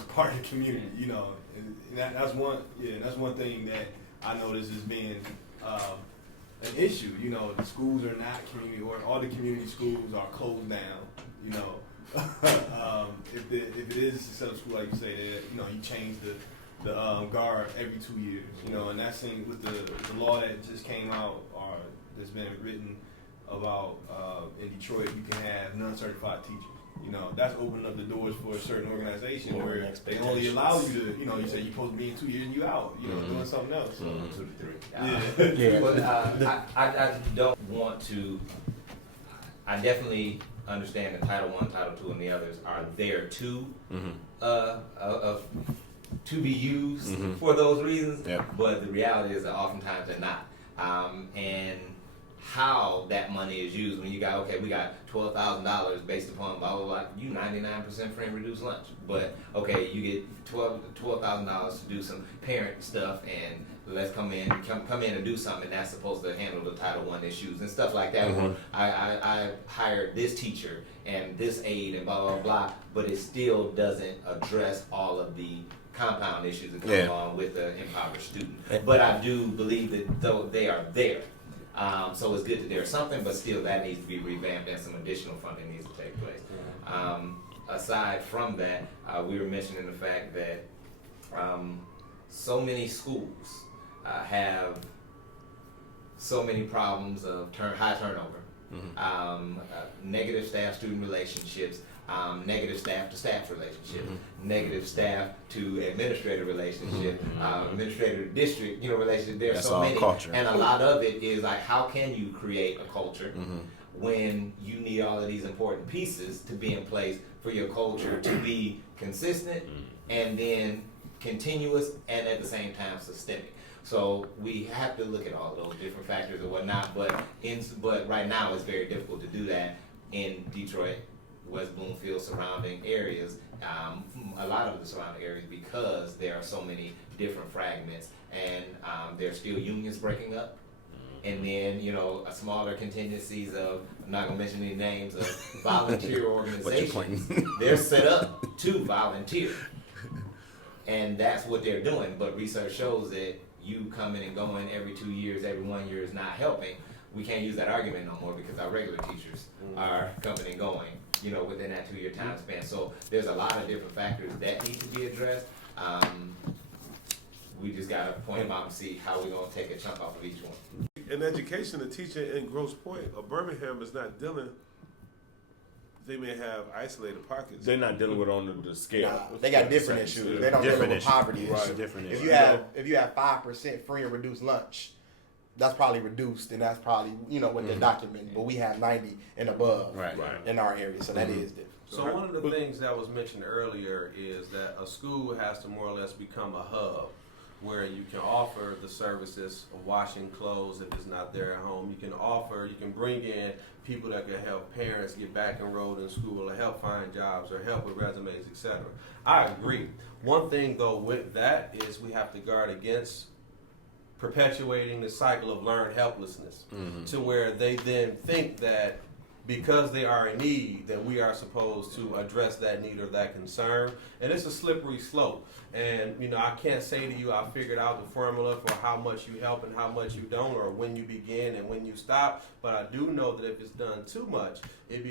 part of the community? And that's one. Yeah, and that's one thing that I notice as being an issue. The schools are not community, or all the community schools are closed down. If it is a successful school, like you say, that you change the guard every 2 years. And that's thing with the law that just came out or that's been written about in Detroit, you can have non-certified teachers. That's opening up the doors for a certain organization where they only allow you to, you say you're supposed to be in 2 years and you out, doing something else. 2 to 3. But I don't want to. I definitely understand that Title I, Title II, and the others are there to be used for those reasons. Yeah. But the reality is that oftentimes they're not. And how that money is used when you got, we got $12,000 based upon blah, blah, blah, you 99% free and reduced lunch. But, you get $12,000 to do some parent stuff and let's come in and do something, and that's supposed to handle the Title I issues and stuff like that. I hired this teacher and this aide and blah, blah, blah, but it still doesn't address all of the compound issues that come along with the impoverished student. But I do believe that though they are there. So it's good that there's something, but still that needs to be revamped and some additional funding needs to take place. Aside from that, we were mentioning the fact that so many schools have so many problems of high turnover, negative staff-student relationships, negative staff-to-staff relationships, negative staff to administrative relationship, administrator to district, relationship. There's so many, culture. And a lot of it is like, how can you create a culture when you need all of these important pieces to be in place for your culture to be consistent and then continuous and at the same time systemic. So we have to look at all of those different factors and whatnot, but right now it's very difficult to do that in Detroit, West Bloomfield, surrounding areas, a lot of the surrounding areas, because there are so many different fragments and there's still unions breaking up. and then, you know, a smaller contingencies of, I'm not gonna mention any names, of volunteer organizations. They're set up to volunteer. And that's what they're doing, but research shows that you coming and going every 2 years, every 1 year is not helping. We can't use that argument no more because our regular teachers are coming and going, you know, within that 2 year time span. So there's a lot of different factors that need to be addressed. We just gotta point them out and see how we're gonna take a chunk off of each one. In education, a teacher in Grosse Pointe or Birmingham is not dealing. They may have isolated pockets. They're not dealing with on the scale. Nah, they got different issues. They don't deal Different with issues. poverty Right. issues. Different If issues. you have 5% free and reduced lunch, that's probably reduced, and that's probably, you know, what they're documenting. But we have 90 and above Right. in our area, so that is different. So one of the things that was mentioned earlier is that a school has to more or less become a hub where you can offer the services of washing clothes if it's not there at home. You can bring in people that can help parents get back enrolled in school or help find jobs or help with resumes, etc. I agree. One thing though with that is we have to guard against perpetuating the cycle of learned helplessness to where they then think that because they are in need, that we are supposed to address that need or that concern. And it's a slippery slope. And, you know, I can't say to you I figured out the formula for how much you help and how much you don't, or when you begin and when you stop. But I do know that if it's done too much, they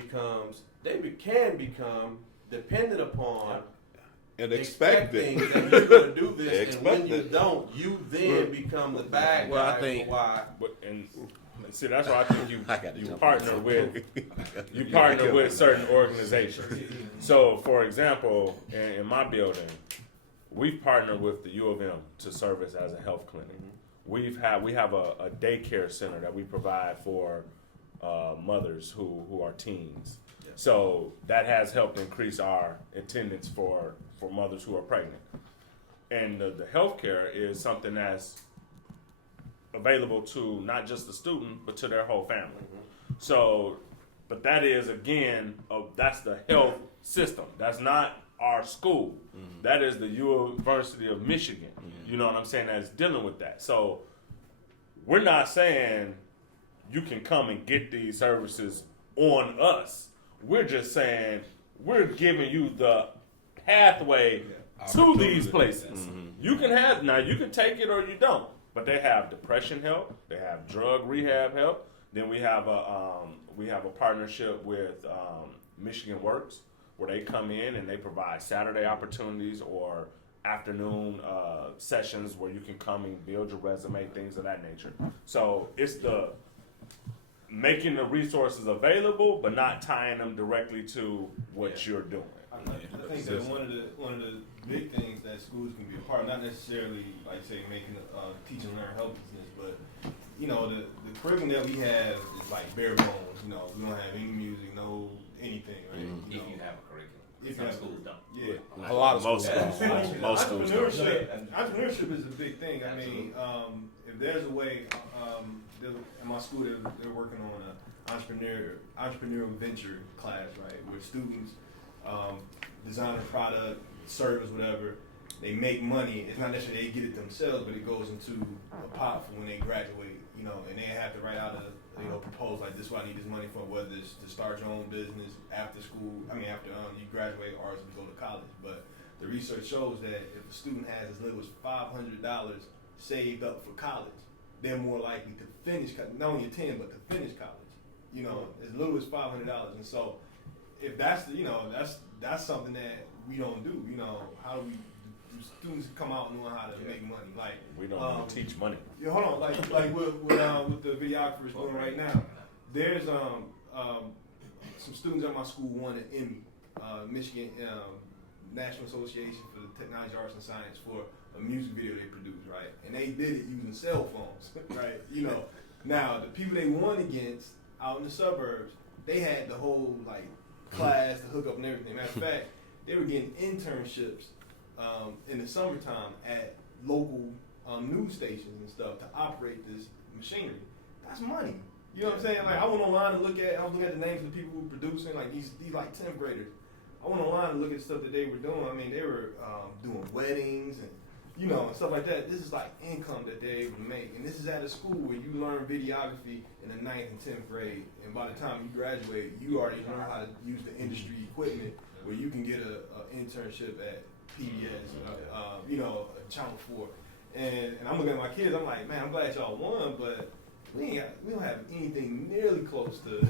can become dependent upon And expecting expecting. that you're going to do this, and when Expect you it. don't, you then become the bad Well, I guy think- for why. And see, that's why I think you I gotta you jump partner in. with certain organizations. So, for example, in my building, we've partnered with the U of M to service as a health clinic. We have a daycare center that we provide for mothers who are teens. So that has helped increase our attendance for mothers who are pregnant. And the healthcare is something that's available to not just the student, but to their whole family. So, but that is again, that's the health system. That's not our school. That is the University of Michigan. You know what I'm saying? That's dealing with that. So, we're not saying you can come and get these services on us. We're just saying we're giving you the pathway to these places. You can take it or you don't. But they have depression help. They have drug rehab help. Then we have a partnership with Michigan Works, where they come in and they provide Saturday opportunities or afternoon sessions where you can come and build your resume, things of that nature. So it's the making the resources available, but not tying them directly to what you're doing. I think that one of the big things that schools can be a part of, not necessarily like say making teaching learn helplessness, but you know the curriculum that we have is like bare bones. You know, we don't have any music, no anything, right? If You know, you have a curriculum. if Some you have- schools don't. Yeah. A lot of Most schools. schools. Most schools don't. Entrepreneurship is a big thing. I mean, if there's a way, in my school they're working on an entrepreneurial venture class, right, where students design a product, service, whatever. They make money. It's not necessarily they get it themselves, but it goes into a pot for when they graduate. You know, and they have to write out a propose like this is what I need this money for, whether it's to start your own business after school. I mean, after you graduate or to go to college. But the research shows that if a student has as little as $500 saved up for college, they're more likely to finish, not only attend, but to finish college. You know, as little as $500. And so, if that's that's something that we don't do. You know, how do students come out knowing how to make money? Like We don't even teach money. yeah, hold on. Like with the videographers doing right now, there's some students at my school won an Emmy, Michigan National Association for the Technology, Arts, and Science for a music video they produced, right? And they did it using cell phones, right? You know, now the people they won against out in the suburbs, they had the whole like class, the hookup, and everything. Matter of fact, they were getting internships in the summertime at local news stations and stuff to operate this machinery. That's money. You know what I'm saying? Like I went online and I was looking at the names of the people who were producing, like these like 10th graders. I went online and looked at stuff that they were doing. I mean, they were doing weddings and you know, and stuff like that. This is like income that they're able to make. And this is at a school where you learn videography in the 9th and 10th grade. And by the time you graduate, you already learn how to use the industry equipment where you can get an internship at PBS, you know, Channel 4. And I'm looking at my kids, I'm like, man, I'm glad y'all won, but we don't have anything nearly close to,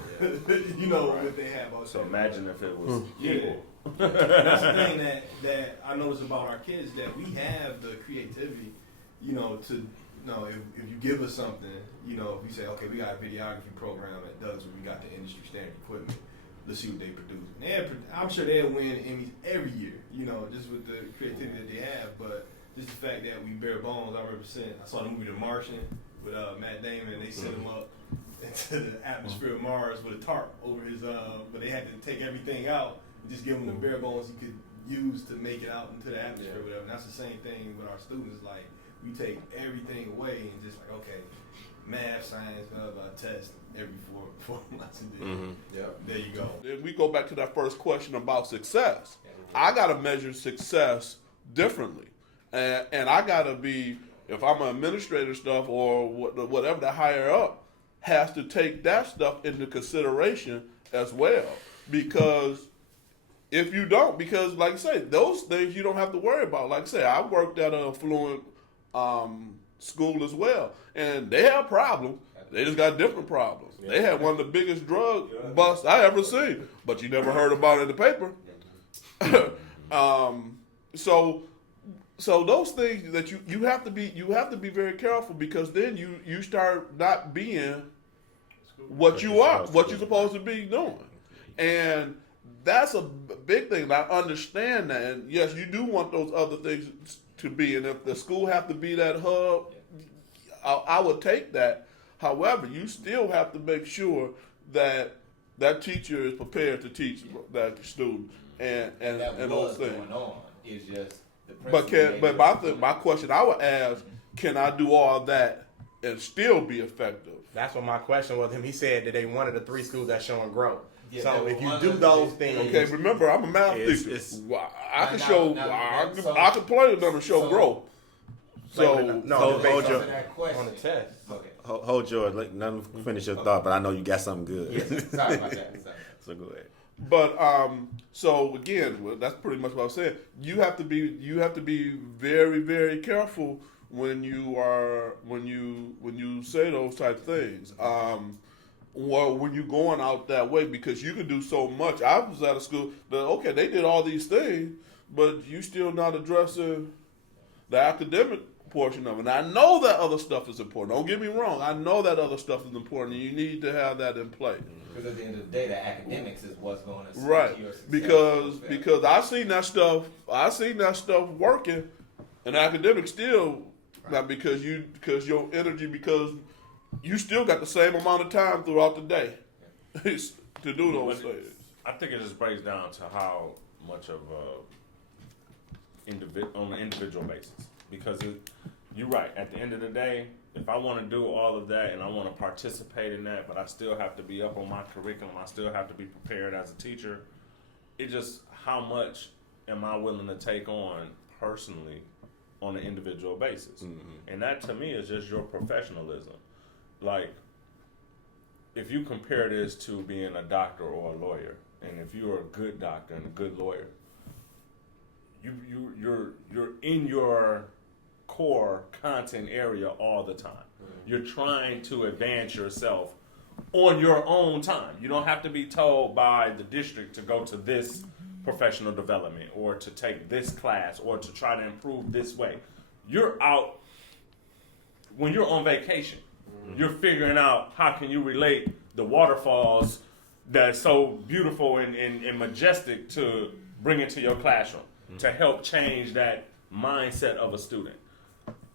you know, what they have out So there. imagine if it was equal. That's the thing that I notice about our kids, that we have the creativity, you know, to, you know, if you give us something, you know, if we say, okay, we got a videography program at Doug's where we got the industry standard equipment, let's see what they produce. And I'm sure they'll win Emmys every year, you know, just with the creativity that they have, but just the fact that we bare bones, I represent. I saw the movie The Martian with Matt Damon, and they sent him up into the atmosphere of Mars with a tarp over his, but they had to take everything out and just give him the bare bones he could use to make it out into the atmosphere or whatever. And that's the same thing with our students. Like, we take everything away and just like, okay, math, science, test every four months. And then, there you go. Then we go back to that first question about success. I got to measure success differently. And I got to be, if I'm an administrator stuff or whatever, the higher up has to take that stuff into consideration as well. Because if you don't, because like I say, those things you don't have to worry about. Like I say, I worked at an affluent school as well. And they have problems. They just got different problems. They had one of the biggest drug busts I ever seen. But you never heard about it in the paper. So those things that you have to be very careful, because then you start not being what you're supposed to be doing, and that's a big thing. And I understand that, and yes, you do want those other things to be, and if the school have to be that hub, I would take that. However, you still have to make sure that that teacher is prepared to teach that student and those things. Going on is just. But my question I would ask, can I do all that and still be effective? That's what my question was. Him, he said that they one of the 3 schools that's showing growth. Yeah, so if you do those things, okay. Remember, I'm a math teacher. I can show. I can play the number show growth. So hold your on the test. Okay. hold yours. Let none finish your thought, but I know you got something good. Yes, sorry about that. So go ahead. But so again, that's pretty much what I was saying. You have to be very, very careful when you say those type of things. Or when you're going out that way, because you can do so much. I was at a school that okay, they did all these things, but you still not addressing the academic portion of it. And I know that other stuff is important. Don't get me wrong. I know that other stuff is important, and you need to have that in place. Because at the end of the day, the academics is what's going to Right, your success. because I seen that stuff working, and academics still not because your energy, because you still got the same amount of time throughout the day to do those things. I think it just breaks down to how much of on an individual basis, because you're right. At the end of the day, if I want to do all of that and I want to participate in that, but I still have to be up on my curriculum, I still have to be prepared as a teacher, it just, how much am I willing to take on personally on an individual basis? Mm-hmm. And that to me is just your professionalism. Like, if you compare this to being a doctor or a lawyer, and if you're a good doctor and a good lawyer, you're in your core content area all the time. Mm-hmm. You're trying to advance yourself on your own time. You don't have to be told by the district to go to this professional development or to take this class or to try to improve this way. You're out when you're on vacation. Mm-hmm. You're figuring out how can you relate the waterfalls that's so beautiful and majestic to bring into your classroom to help change that mindset of a student.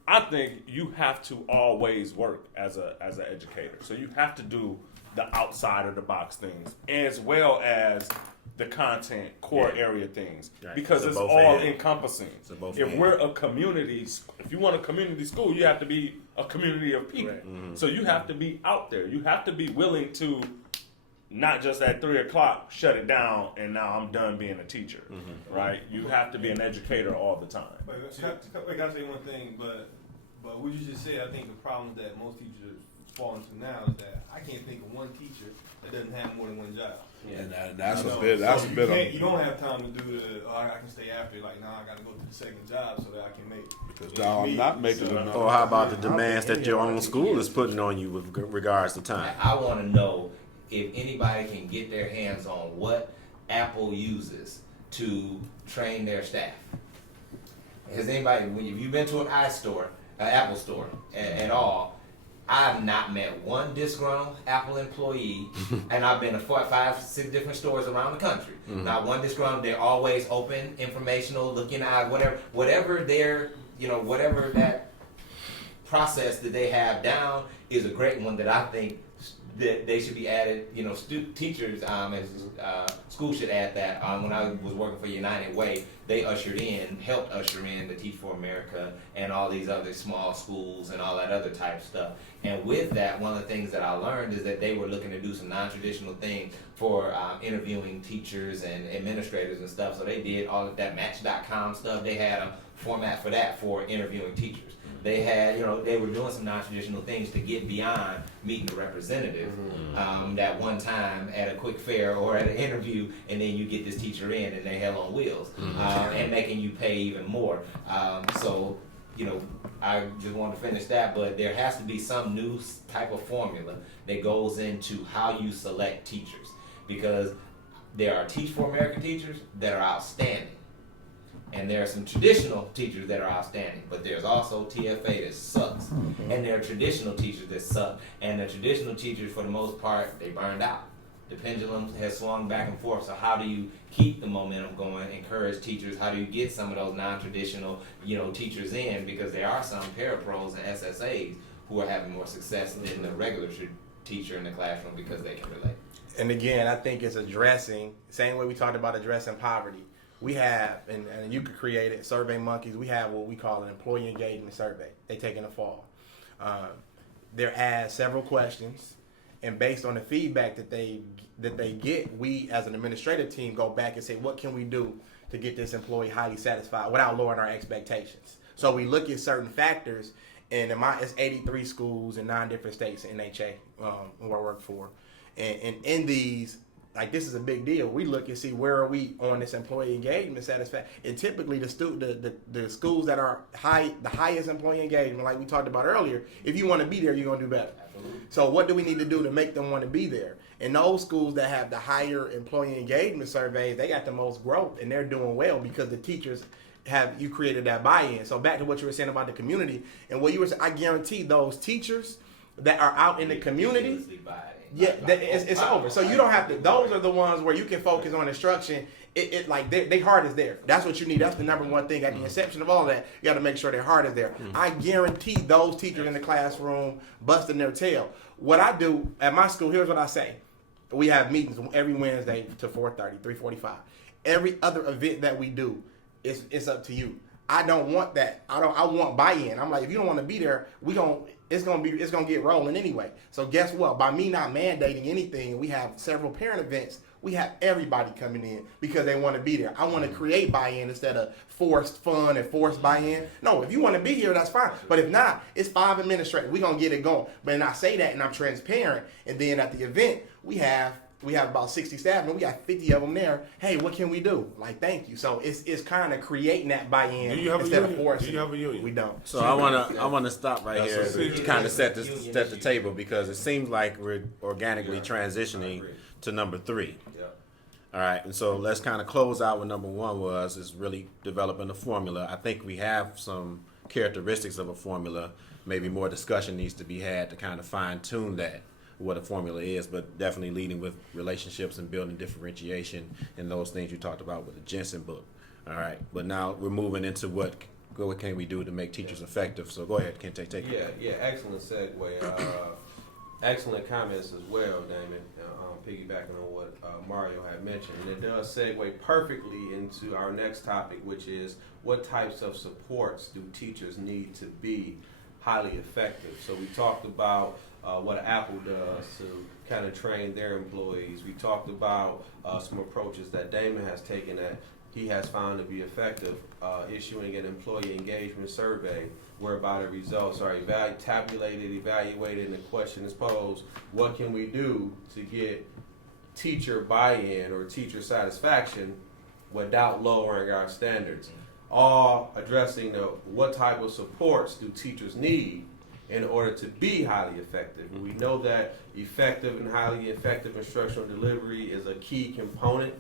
I think you have to always work as an educator. So you have to do the outside of the box things as well as the content core area things, right, because it's all encompassing. If we're a community, if you want a community school, you have to be a community of people. Right. Mm-hmm. So you have to be out there. You have to be willing to not just at 3 o'clock, shut it down, and now I'm done being a teacher, right? You have to be an educator all the time. But I gotta say one thing, but what you just said, I think the problem that most teachers fall into now is that I can't think of one teacher that doesn't have more than one job. Yeah. And that's You a know, bit. That's so a bit. you don't have time to do the. I can stay after. Like, I gotta go to the second job so that I can make. Because now I'm not making enough. Or how about the demands that your own school is putting on you with regards to time? I want to know if anybody can get their hands on what Apple uses to train their staff. Has anybody, when you've been to an Apple store at all, I've not met one disgruntled Apple employee, and I've been to 4, 5, 6 different stores around the country. Not one disgruntled. They're always open, informational, looking at whatever their, whatever that process that they have down is a great one that I think that they should be added. Teachers as school should add that. When I was working for United Way, they helped usher in the Teach for America and all these other small schools and all that other type stuff. And with that, one of the things that I learned is that they were looking to do some non-traditional things for interviewing teachers and administrators and stuff. So they did all of that Match.com stuff. They had a format for that for interviewing teachers. They had, they were doing some non-traditional things to get beyond meeting the representative that one time at a quick fair or at an interview, and then you get this teacher in and they hell on wheels and making you pay even more. So, I just want to finish that, but there has to be some new type of formula that goes into how you select teachers, because there are Teach for America teachers that are outstanding. And there are some traditional teachers that are outstanding, but there's also TFA that sucks. And there are traditional teachers that suck. And the traditional teachers, for the most part, they burned out. The pendulum has swung back and forth. So how do you keep the momentum going, encourage teachers? How do you get some of those non-traditional, teachers in? Because there are some parapros and SSAs who are having more success than the regular teacher in the classroom because they can relate. And again, I think it's addressing, same way we talked about addressing poverty. We have, and you could create it, Survey Monkeys, we have what we call an employee engagement survey. They take in the fall. They're asked several questions, and based on the feedback that they get, we as an administrative team go back and say, what can we do to get this employee highly satisfied without lowering our expectations? So we look at certain factors, and it's 83 schools in 9 different states in NHA where I work for. And in these, like, this is a big deal. We look and see where are we on this employee engagement satisfaction. And typically the schools that are the highest employee engagement, like we talked about earlier, if you want to be there, you're going to do better. Absolutely. So what do we need to do to make them want to be there? And those schools that have the higher employee engagement surveys, they got the most growth, and they're doing well because the teachers you created that buy-in. So back to what you were saying about the community, and what you were saying, I guarantee those teachers that are out in the community, it's over. So you don't have to. Those are the ones where you can focus on instruction. Their heart is there. That's what you need. That's the number one thing. At the inception of all that, you got to make sure their heart is there. I guarantee those teachers in the classroom busting their tail. What I do at my school, here's what I say. We have meetings every Wednesday to 4:30, 3:45. Every other event that we do, it's up to you. I don't want that. I want buy-in. I'm like, if you don't want to be there, it's gonna get rolling anyway. So guess what? By me not mandating anything, we have several parent events. We have everybody coming in because they want to be there. I want to create buy-in instead of forced fun and forced buy-in. No, if you want to be here, that's fine. But if not, it's 5 administrators. We're gonna get it going. But then I say that and I'm transparent. And then at the event, we have about 60 staff and we got 50 of them there. Hey, what can we do? Like, thank you. So it's kind of creating that buy-in instead of forcing. Do you have a union? We don't. So I wanna stop right here That's to kind of set the table, because it seems like we're organically transitioning to number 3. Yeah. All right, and so let's kind of close out what number 1 is really developing a formula. I think we have some characteristics of a formula. Maybe more discussion needs to be had to kind of fine tune that, what a formula is, but definitely leading with relationships and building differentiation and those things you talked about with the Jensen book. All right, but now we're moving into what can we do to make teachers effective. So go ahead, Kente, take it. Yeah, excellent segue. Excellent comments as well, Damon. Piggybacking on what Mario had mentioned, and it does segue perfectly into our next topic, which is what types of supports do teachers need to be highly effective. So we talked about what Apple does to kind of train their employees. We talked about some approaches that Damon has taken that he has found to be effective, issuing an employee engagement survey whereby the results are tabulated, evaluated, and the question is posed, what can we do to get teacher buy-in or teacher satisfaction without lowering our standards? All addressing what type of supports do teachers need in order to be highly effective. And we know that effective and highly effective instructional delivery is a key component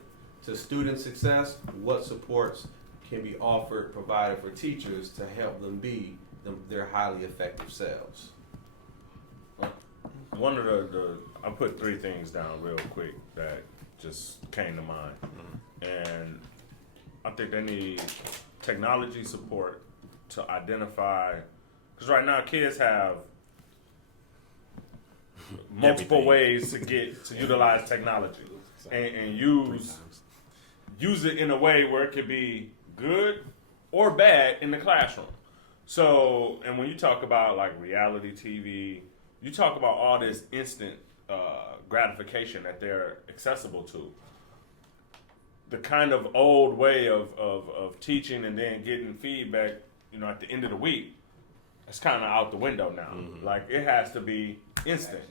to student success. What supports can be offered, provided for teachers to help them be their highly effective selves? One of the I put 3 things down real quick that just came to mind, and I think they need technology support to identify, because right now kids have multiple ways to utilize technology and use it in a way where it could be good or bad in the classroom. So, and when you talk about like reality TV, you talk about all this instant gratification that they're accessible to. The kind of old way of teaching and then getting feedback, at the end of the week, it's kind of out the window now. Like, it has to be instant.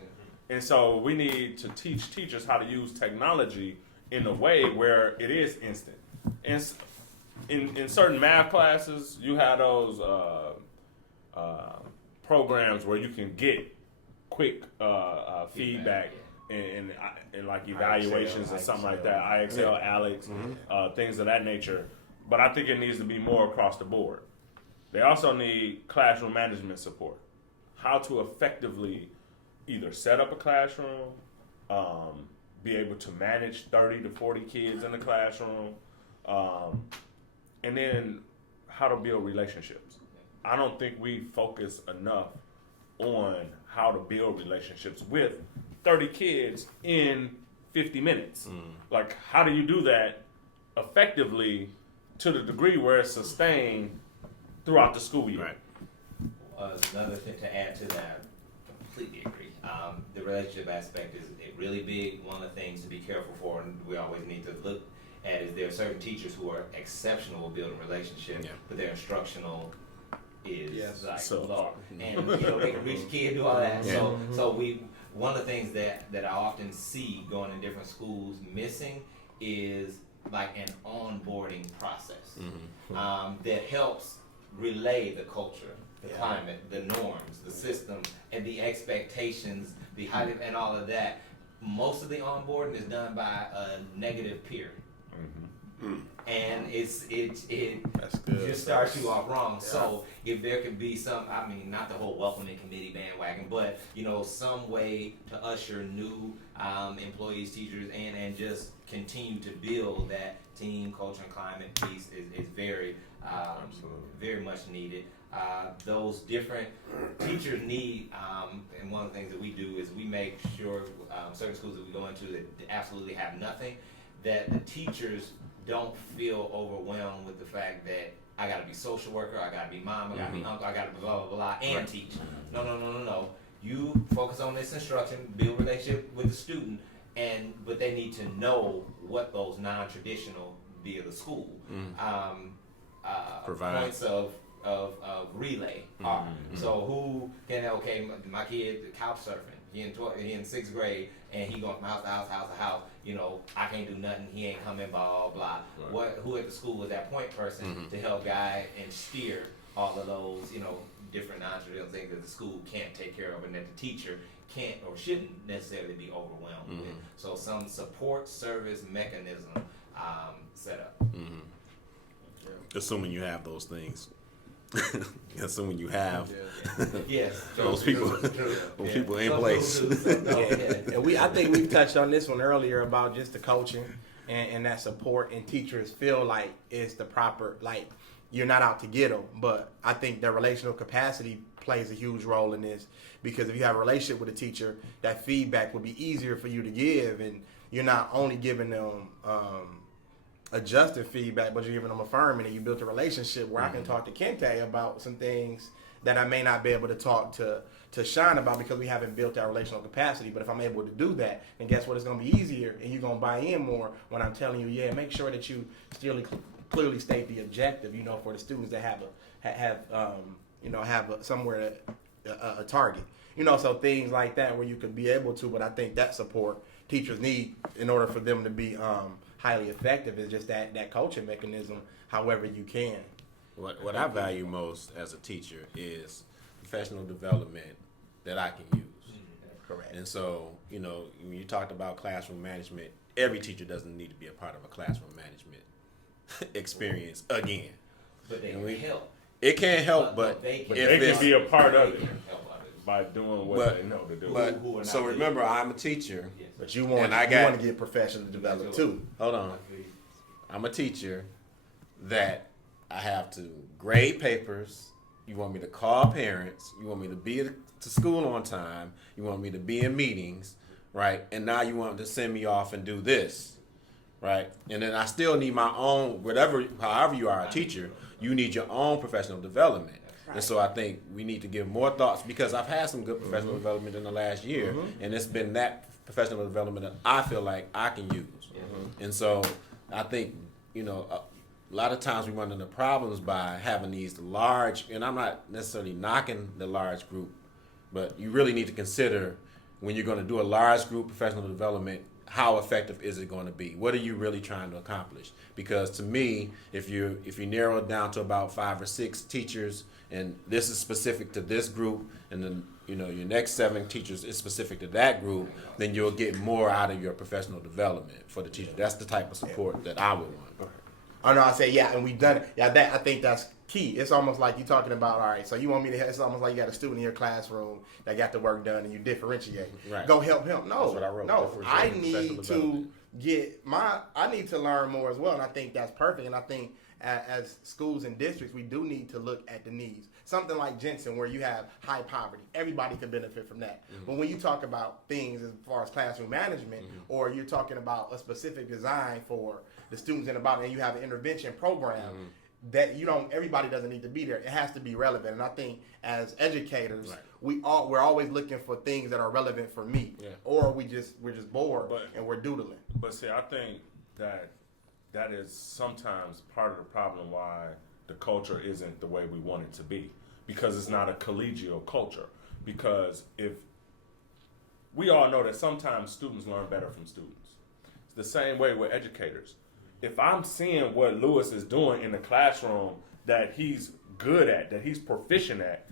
And so we need to teach teachers how to use technology in a way where it is instant. And in certain math classes, you have those programs where you can get quick feedback and like evaluations or something like that. IXL, Alex, things of that nature. But I think it needs to be more across the board. They also need classroom management support. How to effectively either set up a classroom, be able to manage 30 to 40 kids in the classroom, and then how to build relationships. I don't think we focus enough on how to build relationships with 30 kids in 50 minutes. Like, how do you do that effectively to the degree where it's sustained throughout the school year? Right. Another thing to add to that, completely agree. The relationship aspect is really big. One of the things to be careful for, and we always need to look at, is there are certain teachers who are exceptional at building relationships, but their instructional is like so low. And they can reach a kid, do all that. So one of the things that I often see going in different schools missing is like an onboarding process that helps relay the culture, the climate, the norms, the system, and the expectations behind it, and all of that. Most of the onboarding is done by a negative peer. And it That's good. just starts you off wrong. So if there could be some, not the whole welcoming committee bandwagon, but some way to usher new employees, teachers, and just continue to build that team culture and climate piece is very very much needed. Those different teachers need, and one of the things that we do is we make sure certain schools that we go into that absolutely have nothing, that the teachers don't feel overwhelmed with the fact that I gotta be social worker, I gotta be mom, I gotta be uncle, I gotta be blah, blah, blah, and teach. No. You focus on this instruction, build relationship with the student, but they need to know what those non-traditional, via the school, Provide. points of relay are. So who can, my kid couch surfing, he in 6th grade, and he going from house to house, house to house, I can't do nothing, he ain't coming, blah, blah, blah. Who at the school is that point person to help guide and steer all of those, different non-traditional things that the school can't take care of, and that the teacher can't or shouldn't necessarily be overwhelmed with. So some support service mechanism set up. Assuming you have those things. Assuming you have Yes. those people in Some place. schools do, some don't. And I think we touched on this one earlier about just the coaching and that support, and teachers feel like it's the proper, like, you're not out to get them. But I think their relational capacity plays a huge role in this, because if you have a relationship with a teacher, that feedback will be easier for you to give, and you're not only giving them adjusted feedback, but you're giving them affirming, and you built a relationship where I can talk to Kente about some things that I may not be able to talk to Sean about because we haven't built that relational capacity. But if I'm able to do that, then guess what? It's going to be easier, and you're going to buy in more when I'm telling you, yeah, make sure that you still clearly state the objective, for the students that have somewhere a target, so things like that where you could be able to. But I think that support teachers need in order for them to be highly effective is just that coaching mechanism, however you can. What I value most as a teacher is professional development that I can use. Correct. And so, when you talked about classroom management, every teacher doesn't need to be a part of a classroom management experience again. But they And can help. It can't help, but they can, They can be a part of it help out of it. by doing what they know to do. But Who are not so the- remember, I'm a teacher. Yes. But you want And I you got- want to get professionally developed too. Hold on. I'm a teacher that I have to grade papers. You want me to call parents. You want me to be to school on time. You want me to be in meetings, right? And now you want to send me off and do this, right? And then I still need my own, however you are a teacher, you need your own professional development. And so I think we need to give more thoughts because I've had some good professional development in the last year, and it's been that professional development that I feel like I can use. And so I think, a lot of times we run into problems by having these large, and I'm not necessarily knocking the large group, but you really need to consider when you're going to do a large group professional development, how effective is it going to be? What are you really trying to accomplish? Because to me, if you narrow it down to about 5 or 6 teachers, and this is specific to this group, and then your next 7 teachers is specific to that group, then you'll get more out of your professional development for the teacher. That's the type of support that I would want. Oh no, I say yeah, and we've done it. Yeah, I think that's key. It's almost like you're talking about. All right, so you want me to? It's almost like you got a student in your classroom that got the work done, and you differentiate. Right. Go help him. No, That's what I wrote. no. I Differentiate need professional to development. I need to learn more as well, and I think that's perfect. And I think as schools and districts, we do need to look at the needs. Something like Jensen, where you have high poverty, everybody can benefit from that. But when you talk about things as far as classroom management, or you're talking about a specific design for the students in the bottom, and you have an intervention program, that everybody doesn't need to be there. It has to be relevant. And I think as educators, Right. we're always looking for things that are relevant for me, or we're just bored and we're doodling. But see, I think that is sometimes part of the problem why the culture isn't the way we want it to be, because it's not a collegial culture. Because if we all know that sometimes students learn better from students. It's the same way with educators. If I'm seeing what Lewis is doing in the classroom that he's good at, that he's proficient at,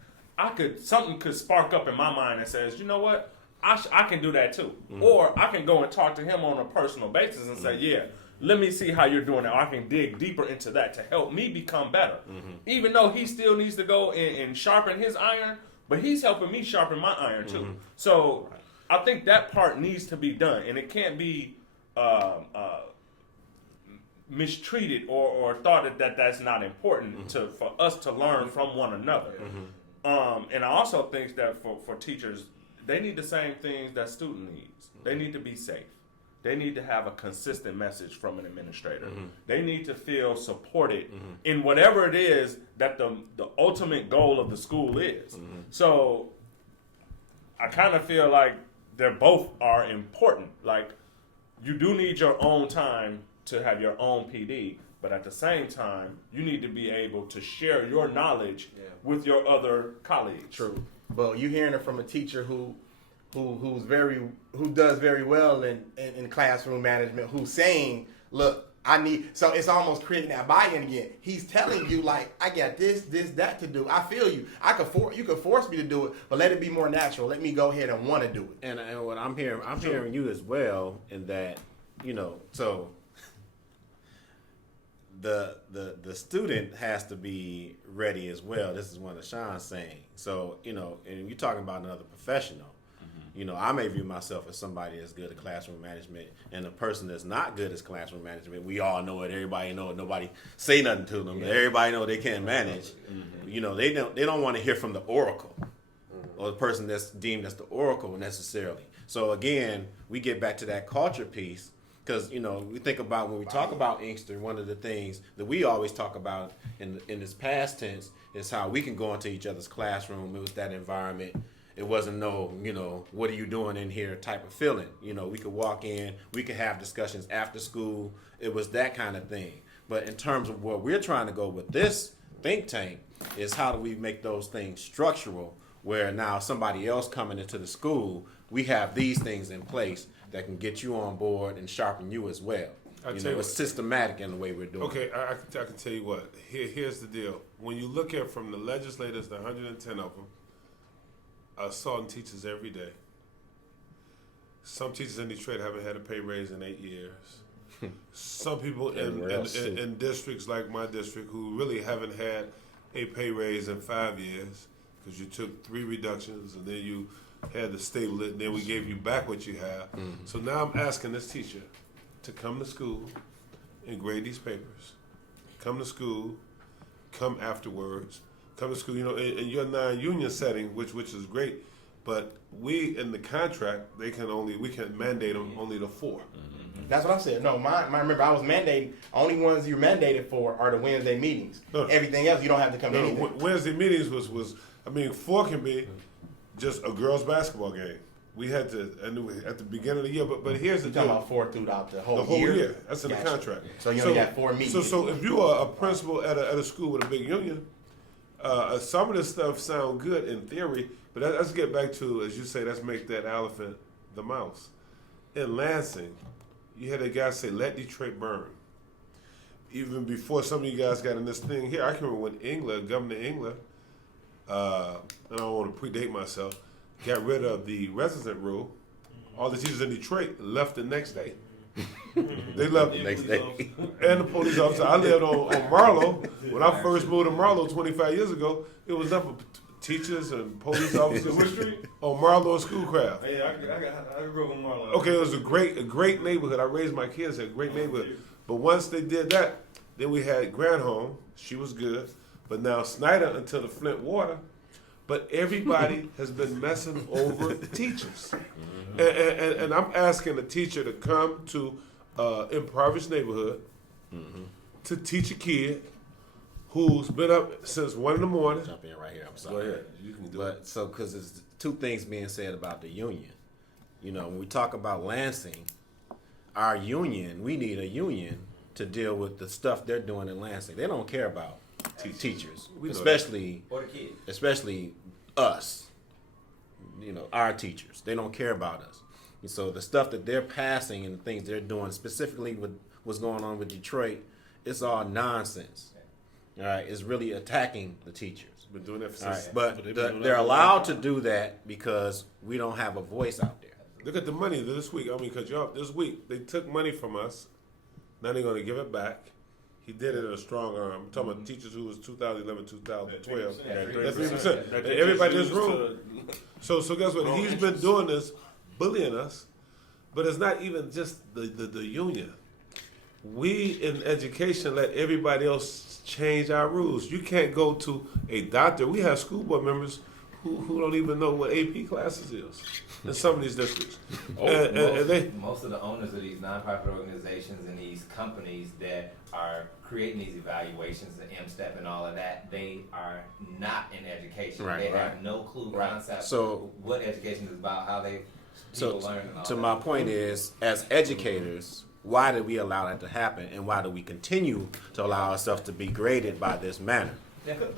something could spark up in my mind that says, you know what, I can do that too. Or I can go and talk to him on a personal basis and say, yeah, let me see how you're doing it. Or I can dig deeper into that to help me become better. Even though he still needs to go and sharpen his iron, but he's helping me sharpen my iron too. So I think that part needs to be done, and it can't be mistreated or thought that that's not important for us to learn from one another. And I also think that for teachers, they need the same things that student needs. They need to be safe. They need to have a consistent message from an administrator. They need to feel supported in whatever it is that the ultimate goal of the school is. So I kind of feel like they both are important. Like, you do need your own time to have your own PD, but at the same time, you need to be able to share your knowledge with your other colleagues. True. But you're hearing it from a teacher who does very well in classroom management, who's saying, look, so it's almost creating that buy-in again. He's telling you, like, I got this, that to do. I feel you. You could force me to do it, but let it be more natural. Let me go ahead and want to do it. And what I'm hearing you as well in that, so the student has to be ready as well. This is one of Sean's saying. So, and you're talking about another professional. I may view myself as somebody that's good at classroom management, and a person that's not good at classroom management, we all know it, everybody know it, nobody say nothing to them, but everybody know they can't manage. They don't want to hear from the oracle or the person that's deemed as the oracle necessarily. So again, we get back to that culture piece, Because, you know, we think about when we talk about Inkster, one of the things that we always talk about in this past tense is how we can go into each other's classroom. It was that environment. It wasn't no, you know, what are you doing in here type of feeling. You know, we could walk in, we could have discussions after school. It was that kind of thing. But in terms of what we're trying to go with this think tank is how do we make those things structural, where now somebody else coming into the school, we have these things in place that can get you on board and sharpen you as well. You know, it's systematic in the way we're doing it. Okay, I can tell you what. Here's the deal. When you look at from the legislators, the 110 of them, assaulting teachers every day. Some teachers in Detroit haven't had a pay raise in 8 years. Some people in districts like my district who really haven't had a pay raise in 5 years because you took 3 reductions and then you had to stable it and then we gave you back what you have. So now I'm asking this teacher to come to school and grade these papers. Come to school, come afterwards. Come to school, you know, in your non-union setting, which is great, but we in the contract we can mandate them only to 4. That's what I said. No, mine, remember, I was mandating, only ones you're mandated for are the Wednesday meetings. No. Everything else, you don't have to come to anything. Wednesday meetings was 4 can be just a girls' basketball game. We had to, at the beginning of the year, but here's the You're deal. talking about 4 throughout the whole The year? whole year. That's in the Gotcha. contract. So you only got 4 meetings. So if you are a principal at a school with a big union, some of this stuff sound good in theory, but let's get back to, as you say, let's make that elephant the mouse. In Lansing, you had a guy say, "Let Detroit burn." Even before some of you guys got in this thing here, I can remember when Governor Engler, and I don't want to predate myself, got rid of the resident rule. All the teachers in Detroit left the next day. They left the Next day. and the police officer. I lived on Marlow. When I first moved to Marlow 25 years ago, it was nothing but teachers and police officers. What street? On Marlow and Schoolcraft. Yeah, I grew up in Marlow. Okay, it was a great neighborhood. I raised my kids at a great neighborhood. But once they did that, then we had Granholm. She was good. But now Snyder until the Flint water. But everybody has been messing over teachers. And I'm asking a teacher to come to impoverished neighborhood to teach a kid who's been up since 1 in the morning. Jump in right here. I'm sorry. Go ahead. You can do it. But so, because there's 2 things being said about the union. You know, when we talk about Lansing, our union, we need a union to deal with the stuff they're doing in Lansing. They don't care about teachers, We know especially Or the kids. especially us. You know, our teachers. They don't care about us. And so the stuff that they're passing and the things they're doing, specifically with what's going on with Detroit, it's all nonsense. All right, it's really attacking the teachers. Been doing that for All right, since. but they've been doing they're that for a allowed long to time. do that because we don't have a voice out there. Look at the money this week. I mean, cut you off. This week, they took money from us. Now they're going to give it back. He did it in a strong arm. I'm talking about teachers who was 2011, 2012. That's 3%. And everybody in this room. So guess what? He's been doing this, bullying us, but it's not even just the union. We in education let everybody else change our rules. You can't go to a doctor. We have school board members who don't even know what AP classes is in some of these districts. Most of the owners of these nonprofit organizations and these companies that are creating these evaluations, the M-STEP and all of that, they are not in education. Right, they have no clue concept So- what education is about, how they So, people learn and all to that. my point is, as educators, why did we allow that to happen, and why do we continue to allow ourselves to be graded by this manner?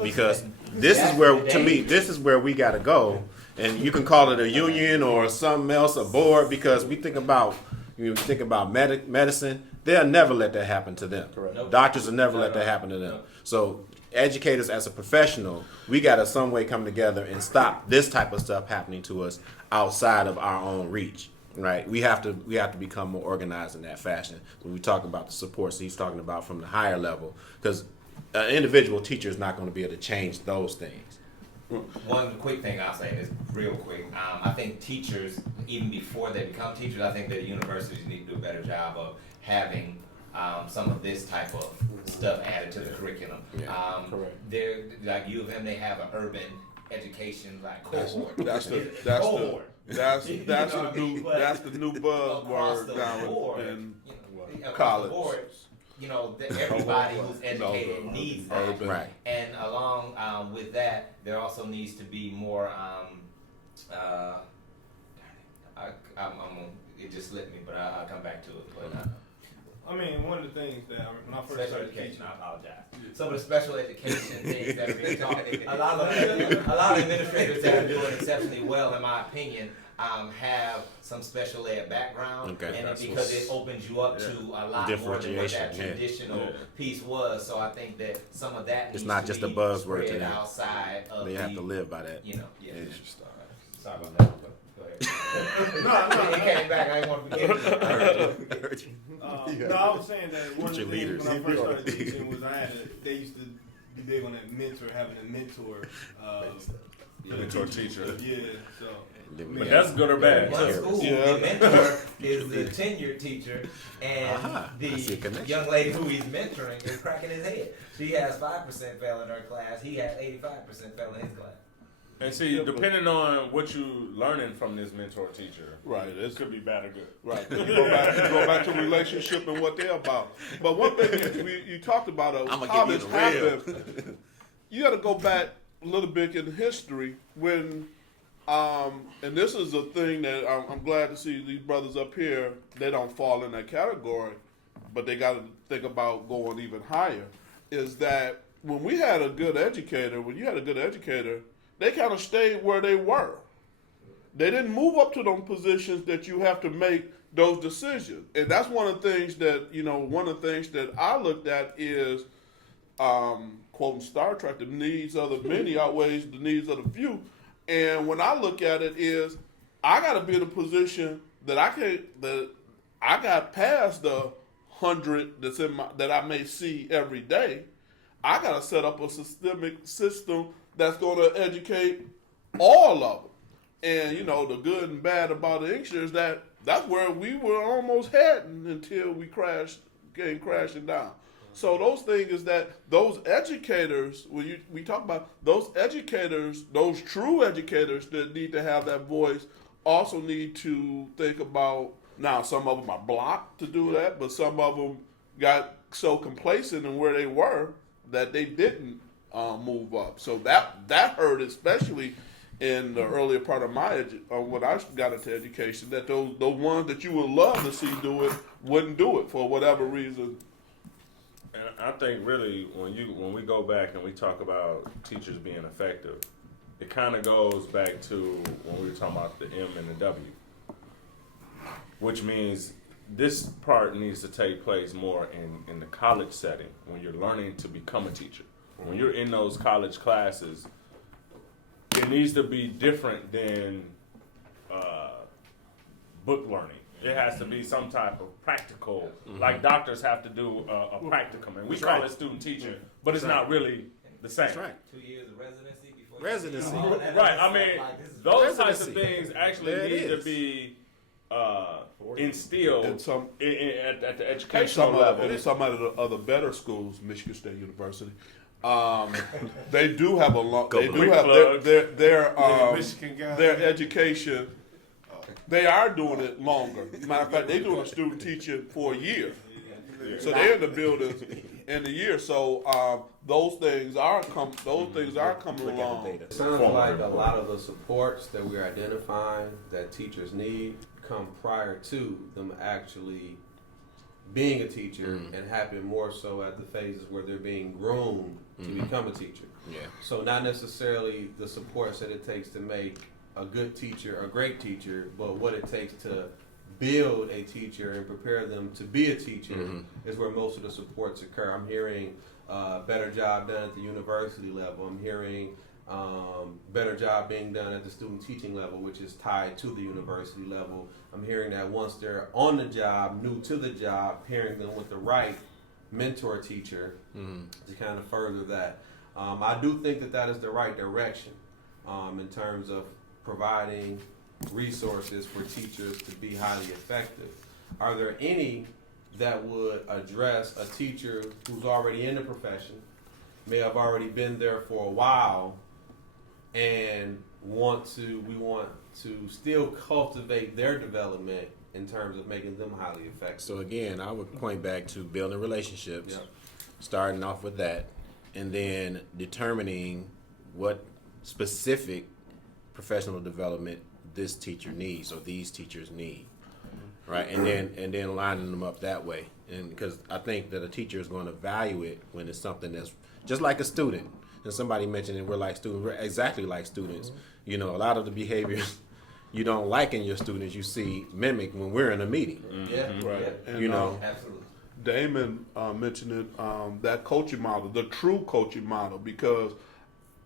Because this is where, to me, this is where we got to go, and you can call it a union or something else, a board, because we think about, medicine, they'll never let that happen to them. Correct. Doctors will never let that happen to them. So educators as a professional, we got to some way come together and stop this type of stuff happening to us outside of our own reach. Right, we have to become more organized in that fashion. When we talk about the supports, he's talking about from the higher level, because an individual teacher is not going to be able to change those things. One quick thing I'll say is real quick. I think teachers, even before they become teachers, I think that universities need to do a better job of having some of this type of stuff added to the curriculum. Correct. They're like U of M, they have an urban education like cohort. That's the cohort. that's You that's know the what I mean? new But that's the new across buzzword the down board, in across college. the board, everybody who's educated needs that. urban. Right. And along with that, there also needs to be more. It just slipped me, but I'll come back to it. But I mean, one of the things that when I first special started education. teaching, I apologize. Some of the special education things that are being taught. A lot of administrators that are doing exceptionally well, in my opinion, have some special ed background, Okay. and That's because it opens you up to a lot more than what that Differentiation, yeah. traditional piece was. So I think that some of that It's needs not to just be a buzzword to spread them. outside of They have to live by that. You know, yeah. Yeah. Sorry about that. But go ahead. no, It came back. I didn't want to forget it. no, I was saying that one of the Your things leaders. when I first started teaching was they used to be big on that having a mentor. Mentor teacher. Yeah, so. But that's good or bad. One school, Yeah. the mentor is the tenured teacher, and I see a the connection. young lady who he's mentoring is cracking his head. She has 5% fail in her class. He has 85% fail in his class. And see, depending on what you learning from this mentor teacher, Right, it it's could be bad or good. right. You go back to relationship and what they're about. But one thing you talked about I'ma how give this you the real. happened. You got to go back a little bit in history when, and this is a thing that I'm glad to see these brothers up here. They don't fall in that category, but they got to think about going even higher. Is that when we had a good educator, when you had a good educator, they kind of stayed where they were. They didn't move up to those positions that you have to make those decisions. And that's one of the things that, one of the things that I looked at is, quoting Star Trek, the needs of the many outweighs the needs of the few. And when I look at it is, I got to be in a position that I got past the 100 that's that I may see every day. I got to set up a systemic system that's going to educate all of them. And, the good and bad about the English is that's where we were almost heading until we came crashing down. So those things is that those educators, when we talk about those educators, those true educators that need to have that voice also need to think about, now some of them are blocked to do that, but some of them got so complacent in where they were that they didn't move up. So that hurt, especially in the earlier part of when I got into education, that those ones that you would love to see do it wouldn't do it for whatever reason. And I think really when we go back and we talk about teachers being effective, it kind of goes back to when we were talking about the M and the W, which means this part needs to take place more in the college setting when you're learning to become a teacher. When you're in those college classes, it needs to be different than book learning. It has to be some type of practical, like doctors have to do a practicum, and we call it student teaching, but it's not really the same. That's right. 2 years of residency before Residency. Right. I mean, those types of things actually There it need to is. be instilled And some at the and educational level. some of the other better schools, Michigan State University, they do have a long. They do Quick have plug. their Michigan guy. their education. They are doing it longer. Matter of fact, they're doing student teaching for a year. So they're in the buildings in the year. So those things are coming along. It sounds like a lot of the supports that we're identifying that teachers need come prior to them actually being a teacher and happen more so at the phases where they're being groomed to become a teacher. Yeah. So not necessarily the supports that it takes to make a good teacher, a great teacher, but what it takes to build a teacher and prepare them to be a teacher is where most of the supports occur. I'm hearing better job done at the university level. I'm hearing better job being done at the student teaching level, which is tied to the university level. I'm hearing that once they're on the job, new to the job, pairing them with the right mentor teacher to kind of further that. I do think that is the right direction in terms of providing resources for teachers to be highly effective. Are there any that would address a teacher who's already in the profession, may have already been there for a while, and we want to still cultivate their development in terms of making them highly effective. So again, I would point back to building relationships, Yep. starting off with that, and then determining what specific professional development this teacher needs or these teachers need, right? And then lining them up that way. And because I think that a teacher is going to value it when it's something that's just like a student. And somebody mentioned that we're like students. We're exactly like students. You know, a lot of the behaviors you don't like in your students, you see mimic when we're in a meeting. Yeah, Right. yeah. And, You know, Absolutely. Damon mentioned it, that coaching model, the true coaching model, because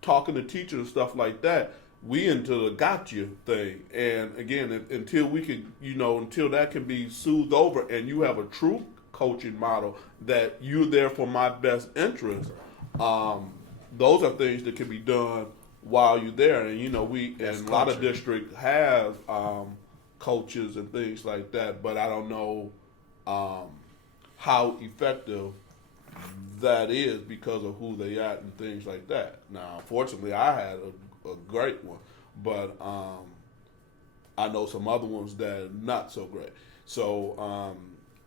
talking to teachers and stuff like that, we into the gotcha thing. And again, until we can, until that can be soothed over and you have a true coaching model that you're there for my best interest, those are things that can be done while you're there. And, a lot of districts have coaches and things like that, but I don't know how effective that is because of who they are and things like that. Now, fortunately, I had a great one, but I know some other ones that are not so great. So,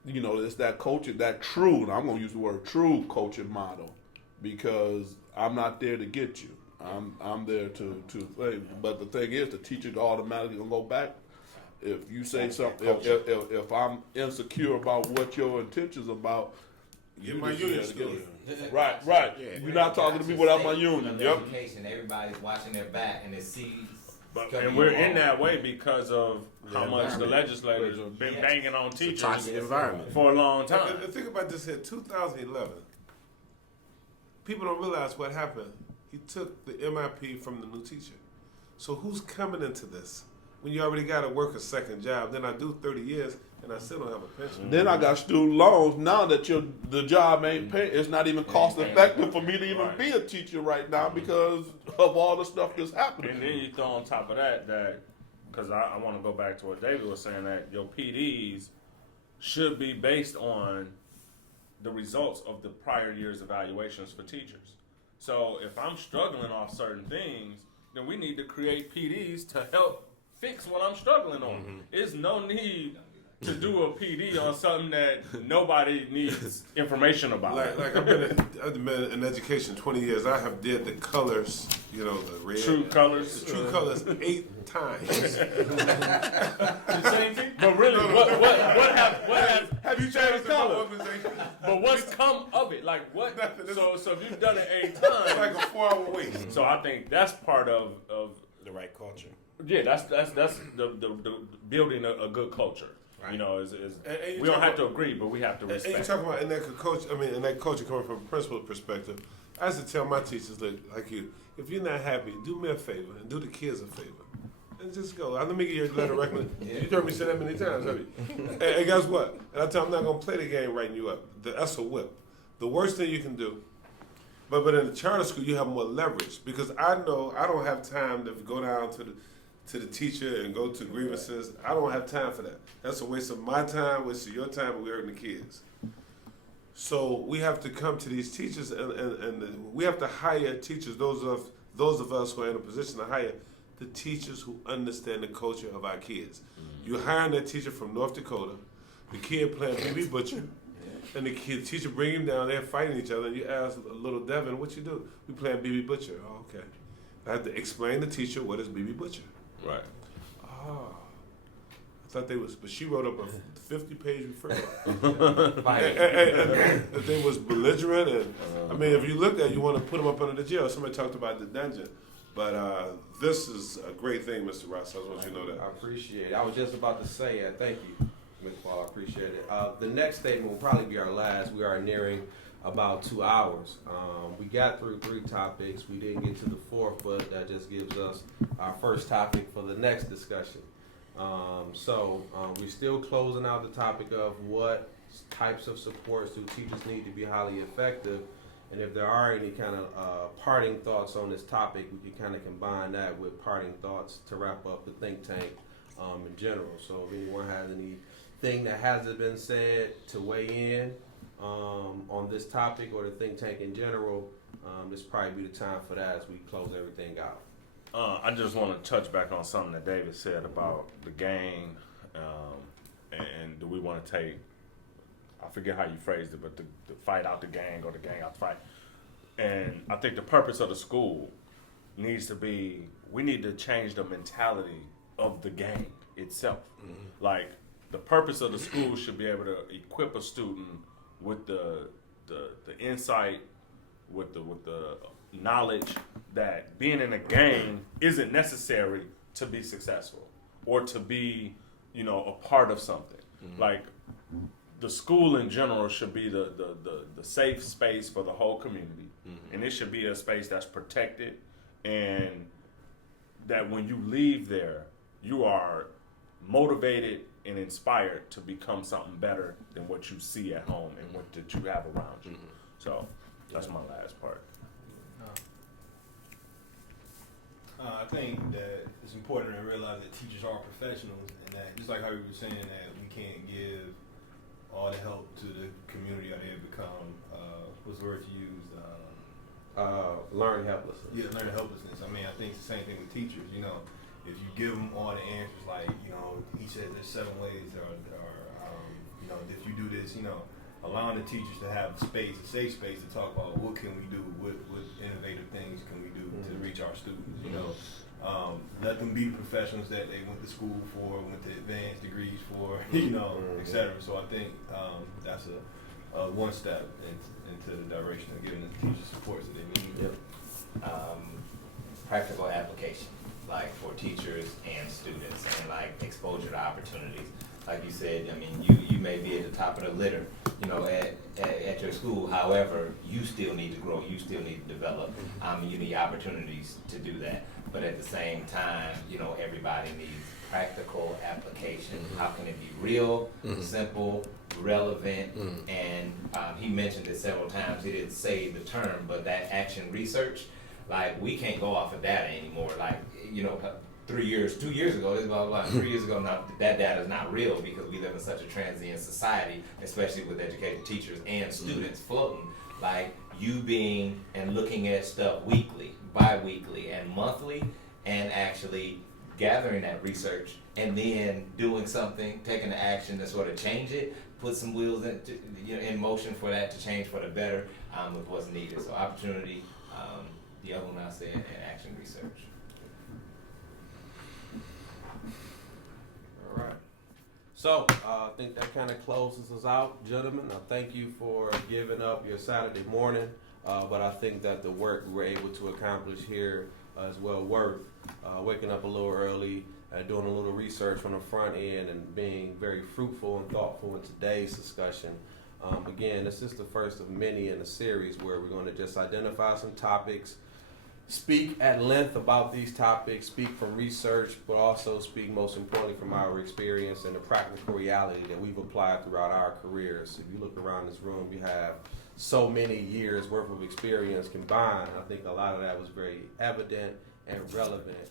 it's that coaching, that true, and I'm going to use the word true coaching model, because I'm not there to get you. I'm there to think. But the thing is, the teacher automatically going to go back. If you say something, if I'm insecure about what your intentions about, Get my union story. Right. Yeah. You're not talking to me without my union. Yep. Education, everybody's watching their back and it sees. And we're in that way because of how much the legislators have been Yes. banging on It's a teachers toxic environment. for a long time. And think about this here, 2011. People don't realize what happened. He took the MIP from the new teacher. So who's coming into this? When you already got to work a second job, then I do 30 years and I still don't have a pension. Then I got student loans. Now that the job ain't paying, it's not even cost effective for me to even be a teacher right now because of all the stuff that's happening. And then you throw on top of that because I want to go back to what David was saying, that your PDs should be based on the results of the prior year's evaluations for teachers. So if I'm struggling off certain things, then we need to create PDs to help fix what I'm struggling on. There's no need to do a PD on something that nobody needs information about. Like I've been in education 20 years. I have did the colors, the red. True colors. The true colors 8 times. But really, what have you changed color? But what's come of it? Like what? So if you've done it 8 times, Like a 4-hour wait. so I think that's part of The right culture. yeah. That's the building a good culture. Right. Is And you we don't talk have about- to agree, but we have to And you respect. talk about in that culture coming from a principal perspective. I used to tell my teachers like you, if you're not happy, do me a favor and do the kids a favor. And just go. Let me get your letter recommendation. You heard me say that many times, have you? And guess what? And I tell them I'm not going to play the game writing you up. That's a whip. The worst thing you can do. But in the charter school, you have more leverage because I know I don't have time to go down to the teacher and go to grievances. I don't have time for that. That's a waste of my time, waste of your time, and we're hurting the kids. So we have to come to these teachers and we have to hire teachers, those of us who are in a position to hire the teachers who understand the culture of our kids. You're hiring that teacher from North Dakota, the kid playing BB Butcher, and the teacher bring him down, they're fighting each other, and you ask little Devin, what you do? We playing BB Butcher. Oh, okay. I have to explain to the teacher what is BB Butcher. Right. Oh. I thought but she wrote up a 50-page referral. and they was belligerent, and I mean, if you look at it, you want to put them up under the jail. Somebody talked about the dungeon. But this is a great thing, Mr. Ross. I just want you to know that. I appreciate it. I was just about to say thank you, Ms. Paul. I appreciate it. The next statement will probably be our last. We are nearing about 2 hours. We got through 3 topics. We didn't get to the 4th, but that just gives us our first topic for the next discussion. We're still closing out the topic of what types of supports do teachers need to be highly effective. And if there are any kind of parting thoughts on this topic, we can kind of combine that with parting thoughts to wrap up the think tank in general. So if anyone has anything that hasn't been said to weigh in on this topic or the think tank in general, this probably be the time for that as we close everything out. I just want to touch back on something that David said about the gang, and do we want to take, I forget how you phrased it, but the fight out the gang or the gang out the fight. And I think the purpose of the school needs to be, we need to change the mentality of the gang itself. Like, the purpose of the school should be able to equip a student with the insight, with the knowledge that being in a gang isn't necessary to be successful or to be, a part of something. Like, the school in general should be the safe space for the whole community. And it should be a space that's protected, and that when you leave there, you are motivated and inspired to become something better than what you see at home and what that you have around you. So that's my last part. I think that it's important to realize that teachers are professionals, and that just like how we were saying that we can't give all the help to the community or they become what's the word you used? Learning helplessness. Yeah, learning helplessness. I mean, I think it's the same thing with teachers. If you give them all the answers, like he says there's 7 ways, or if you do this, allowing the teachers to have space, a safe space to talk about what can we do, what innovative things can we do to reach our students. Let them be the professionals that they went to school for, went to advanced degrees for, etc. So I think that's a one step into the direction of giving the teachers supports that they need. Practical application, like for teachers and students, and like exposure to opportunities. Like you said, I mean, you may be at the top of the litter, at your school. However, you still need to grow. You still need to develop. You need opportunities to do that. But at the same time, everybody needs practical application. How can it be real, simple, relevant, and he mentioned it several times. He didn't say the term, but that action research, like we can't go off of data anymore. Like 2 years ago, this blah, blah, blah, 3 years ago, now that data is not real because we live in such a transient society, especially with educated teachers and students floating. Like you being and looking at stuff weekly, bi-weekly, and monthly, and actually gathering that research and then doing something, taking the action to sort of change it, put some wheels in motion for that to change for the better with what's needed. So opportunity, the other one I said, and action research. All right. So I think that kind of closes us out, gentlemen. I thank you for giving up your Saturday morning, but I think that the work we were able to accomplish here is well worth waking up a little early, doing a little research on the front end, and being very fruitful and thoughtful in today's discussion. Again, this is the first of many in a series where we're going to just identify some topics, speak at length about these topics, speak from research, but also speak most importantly from our experience and the practical reality that we've applied throughout our careers. If you look around this room, we have so many years worth of experience combined. I think a lot of that was very evident and relevant.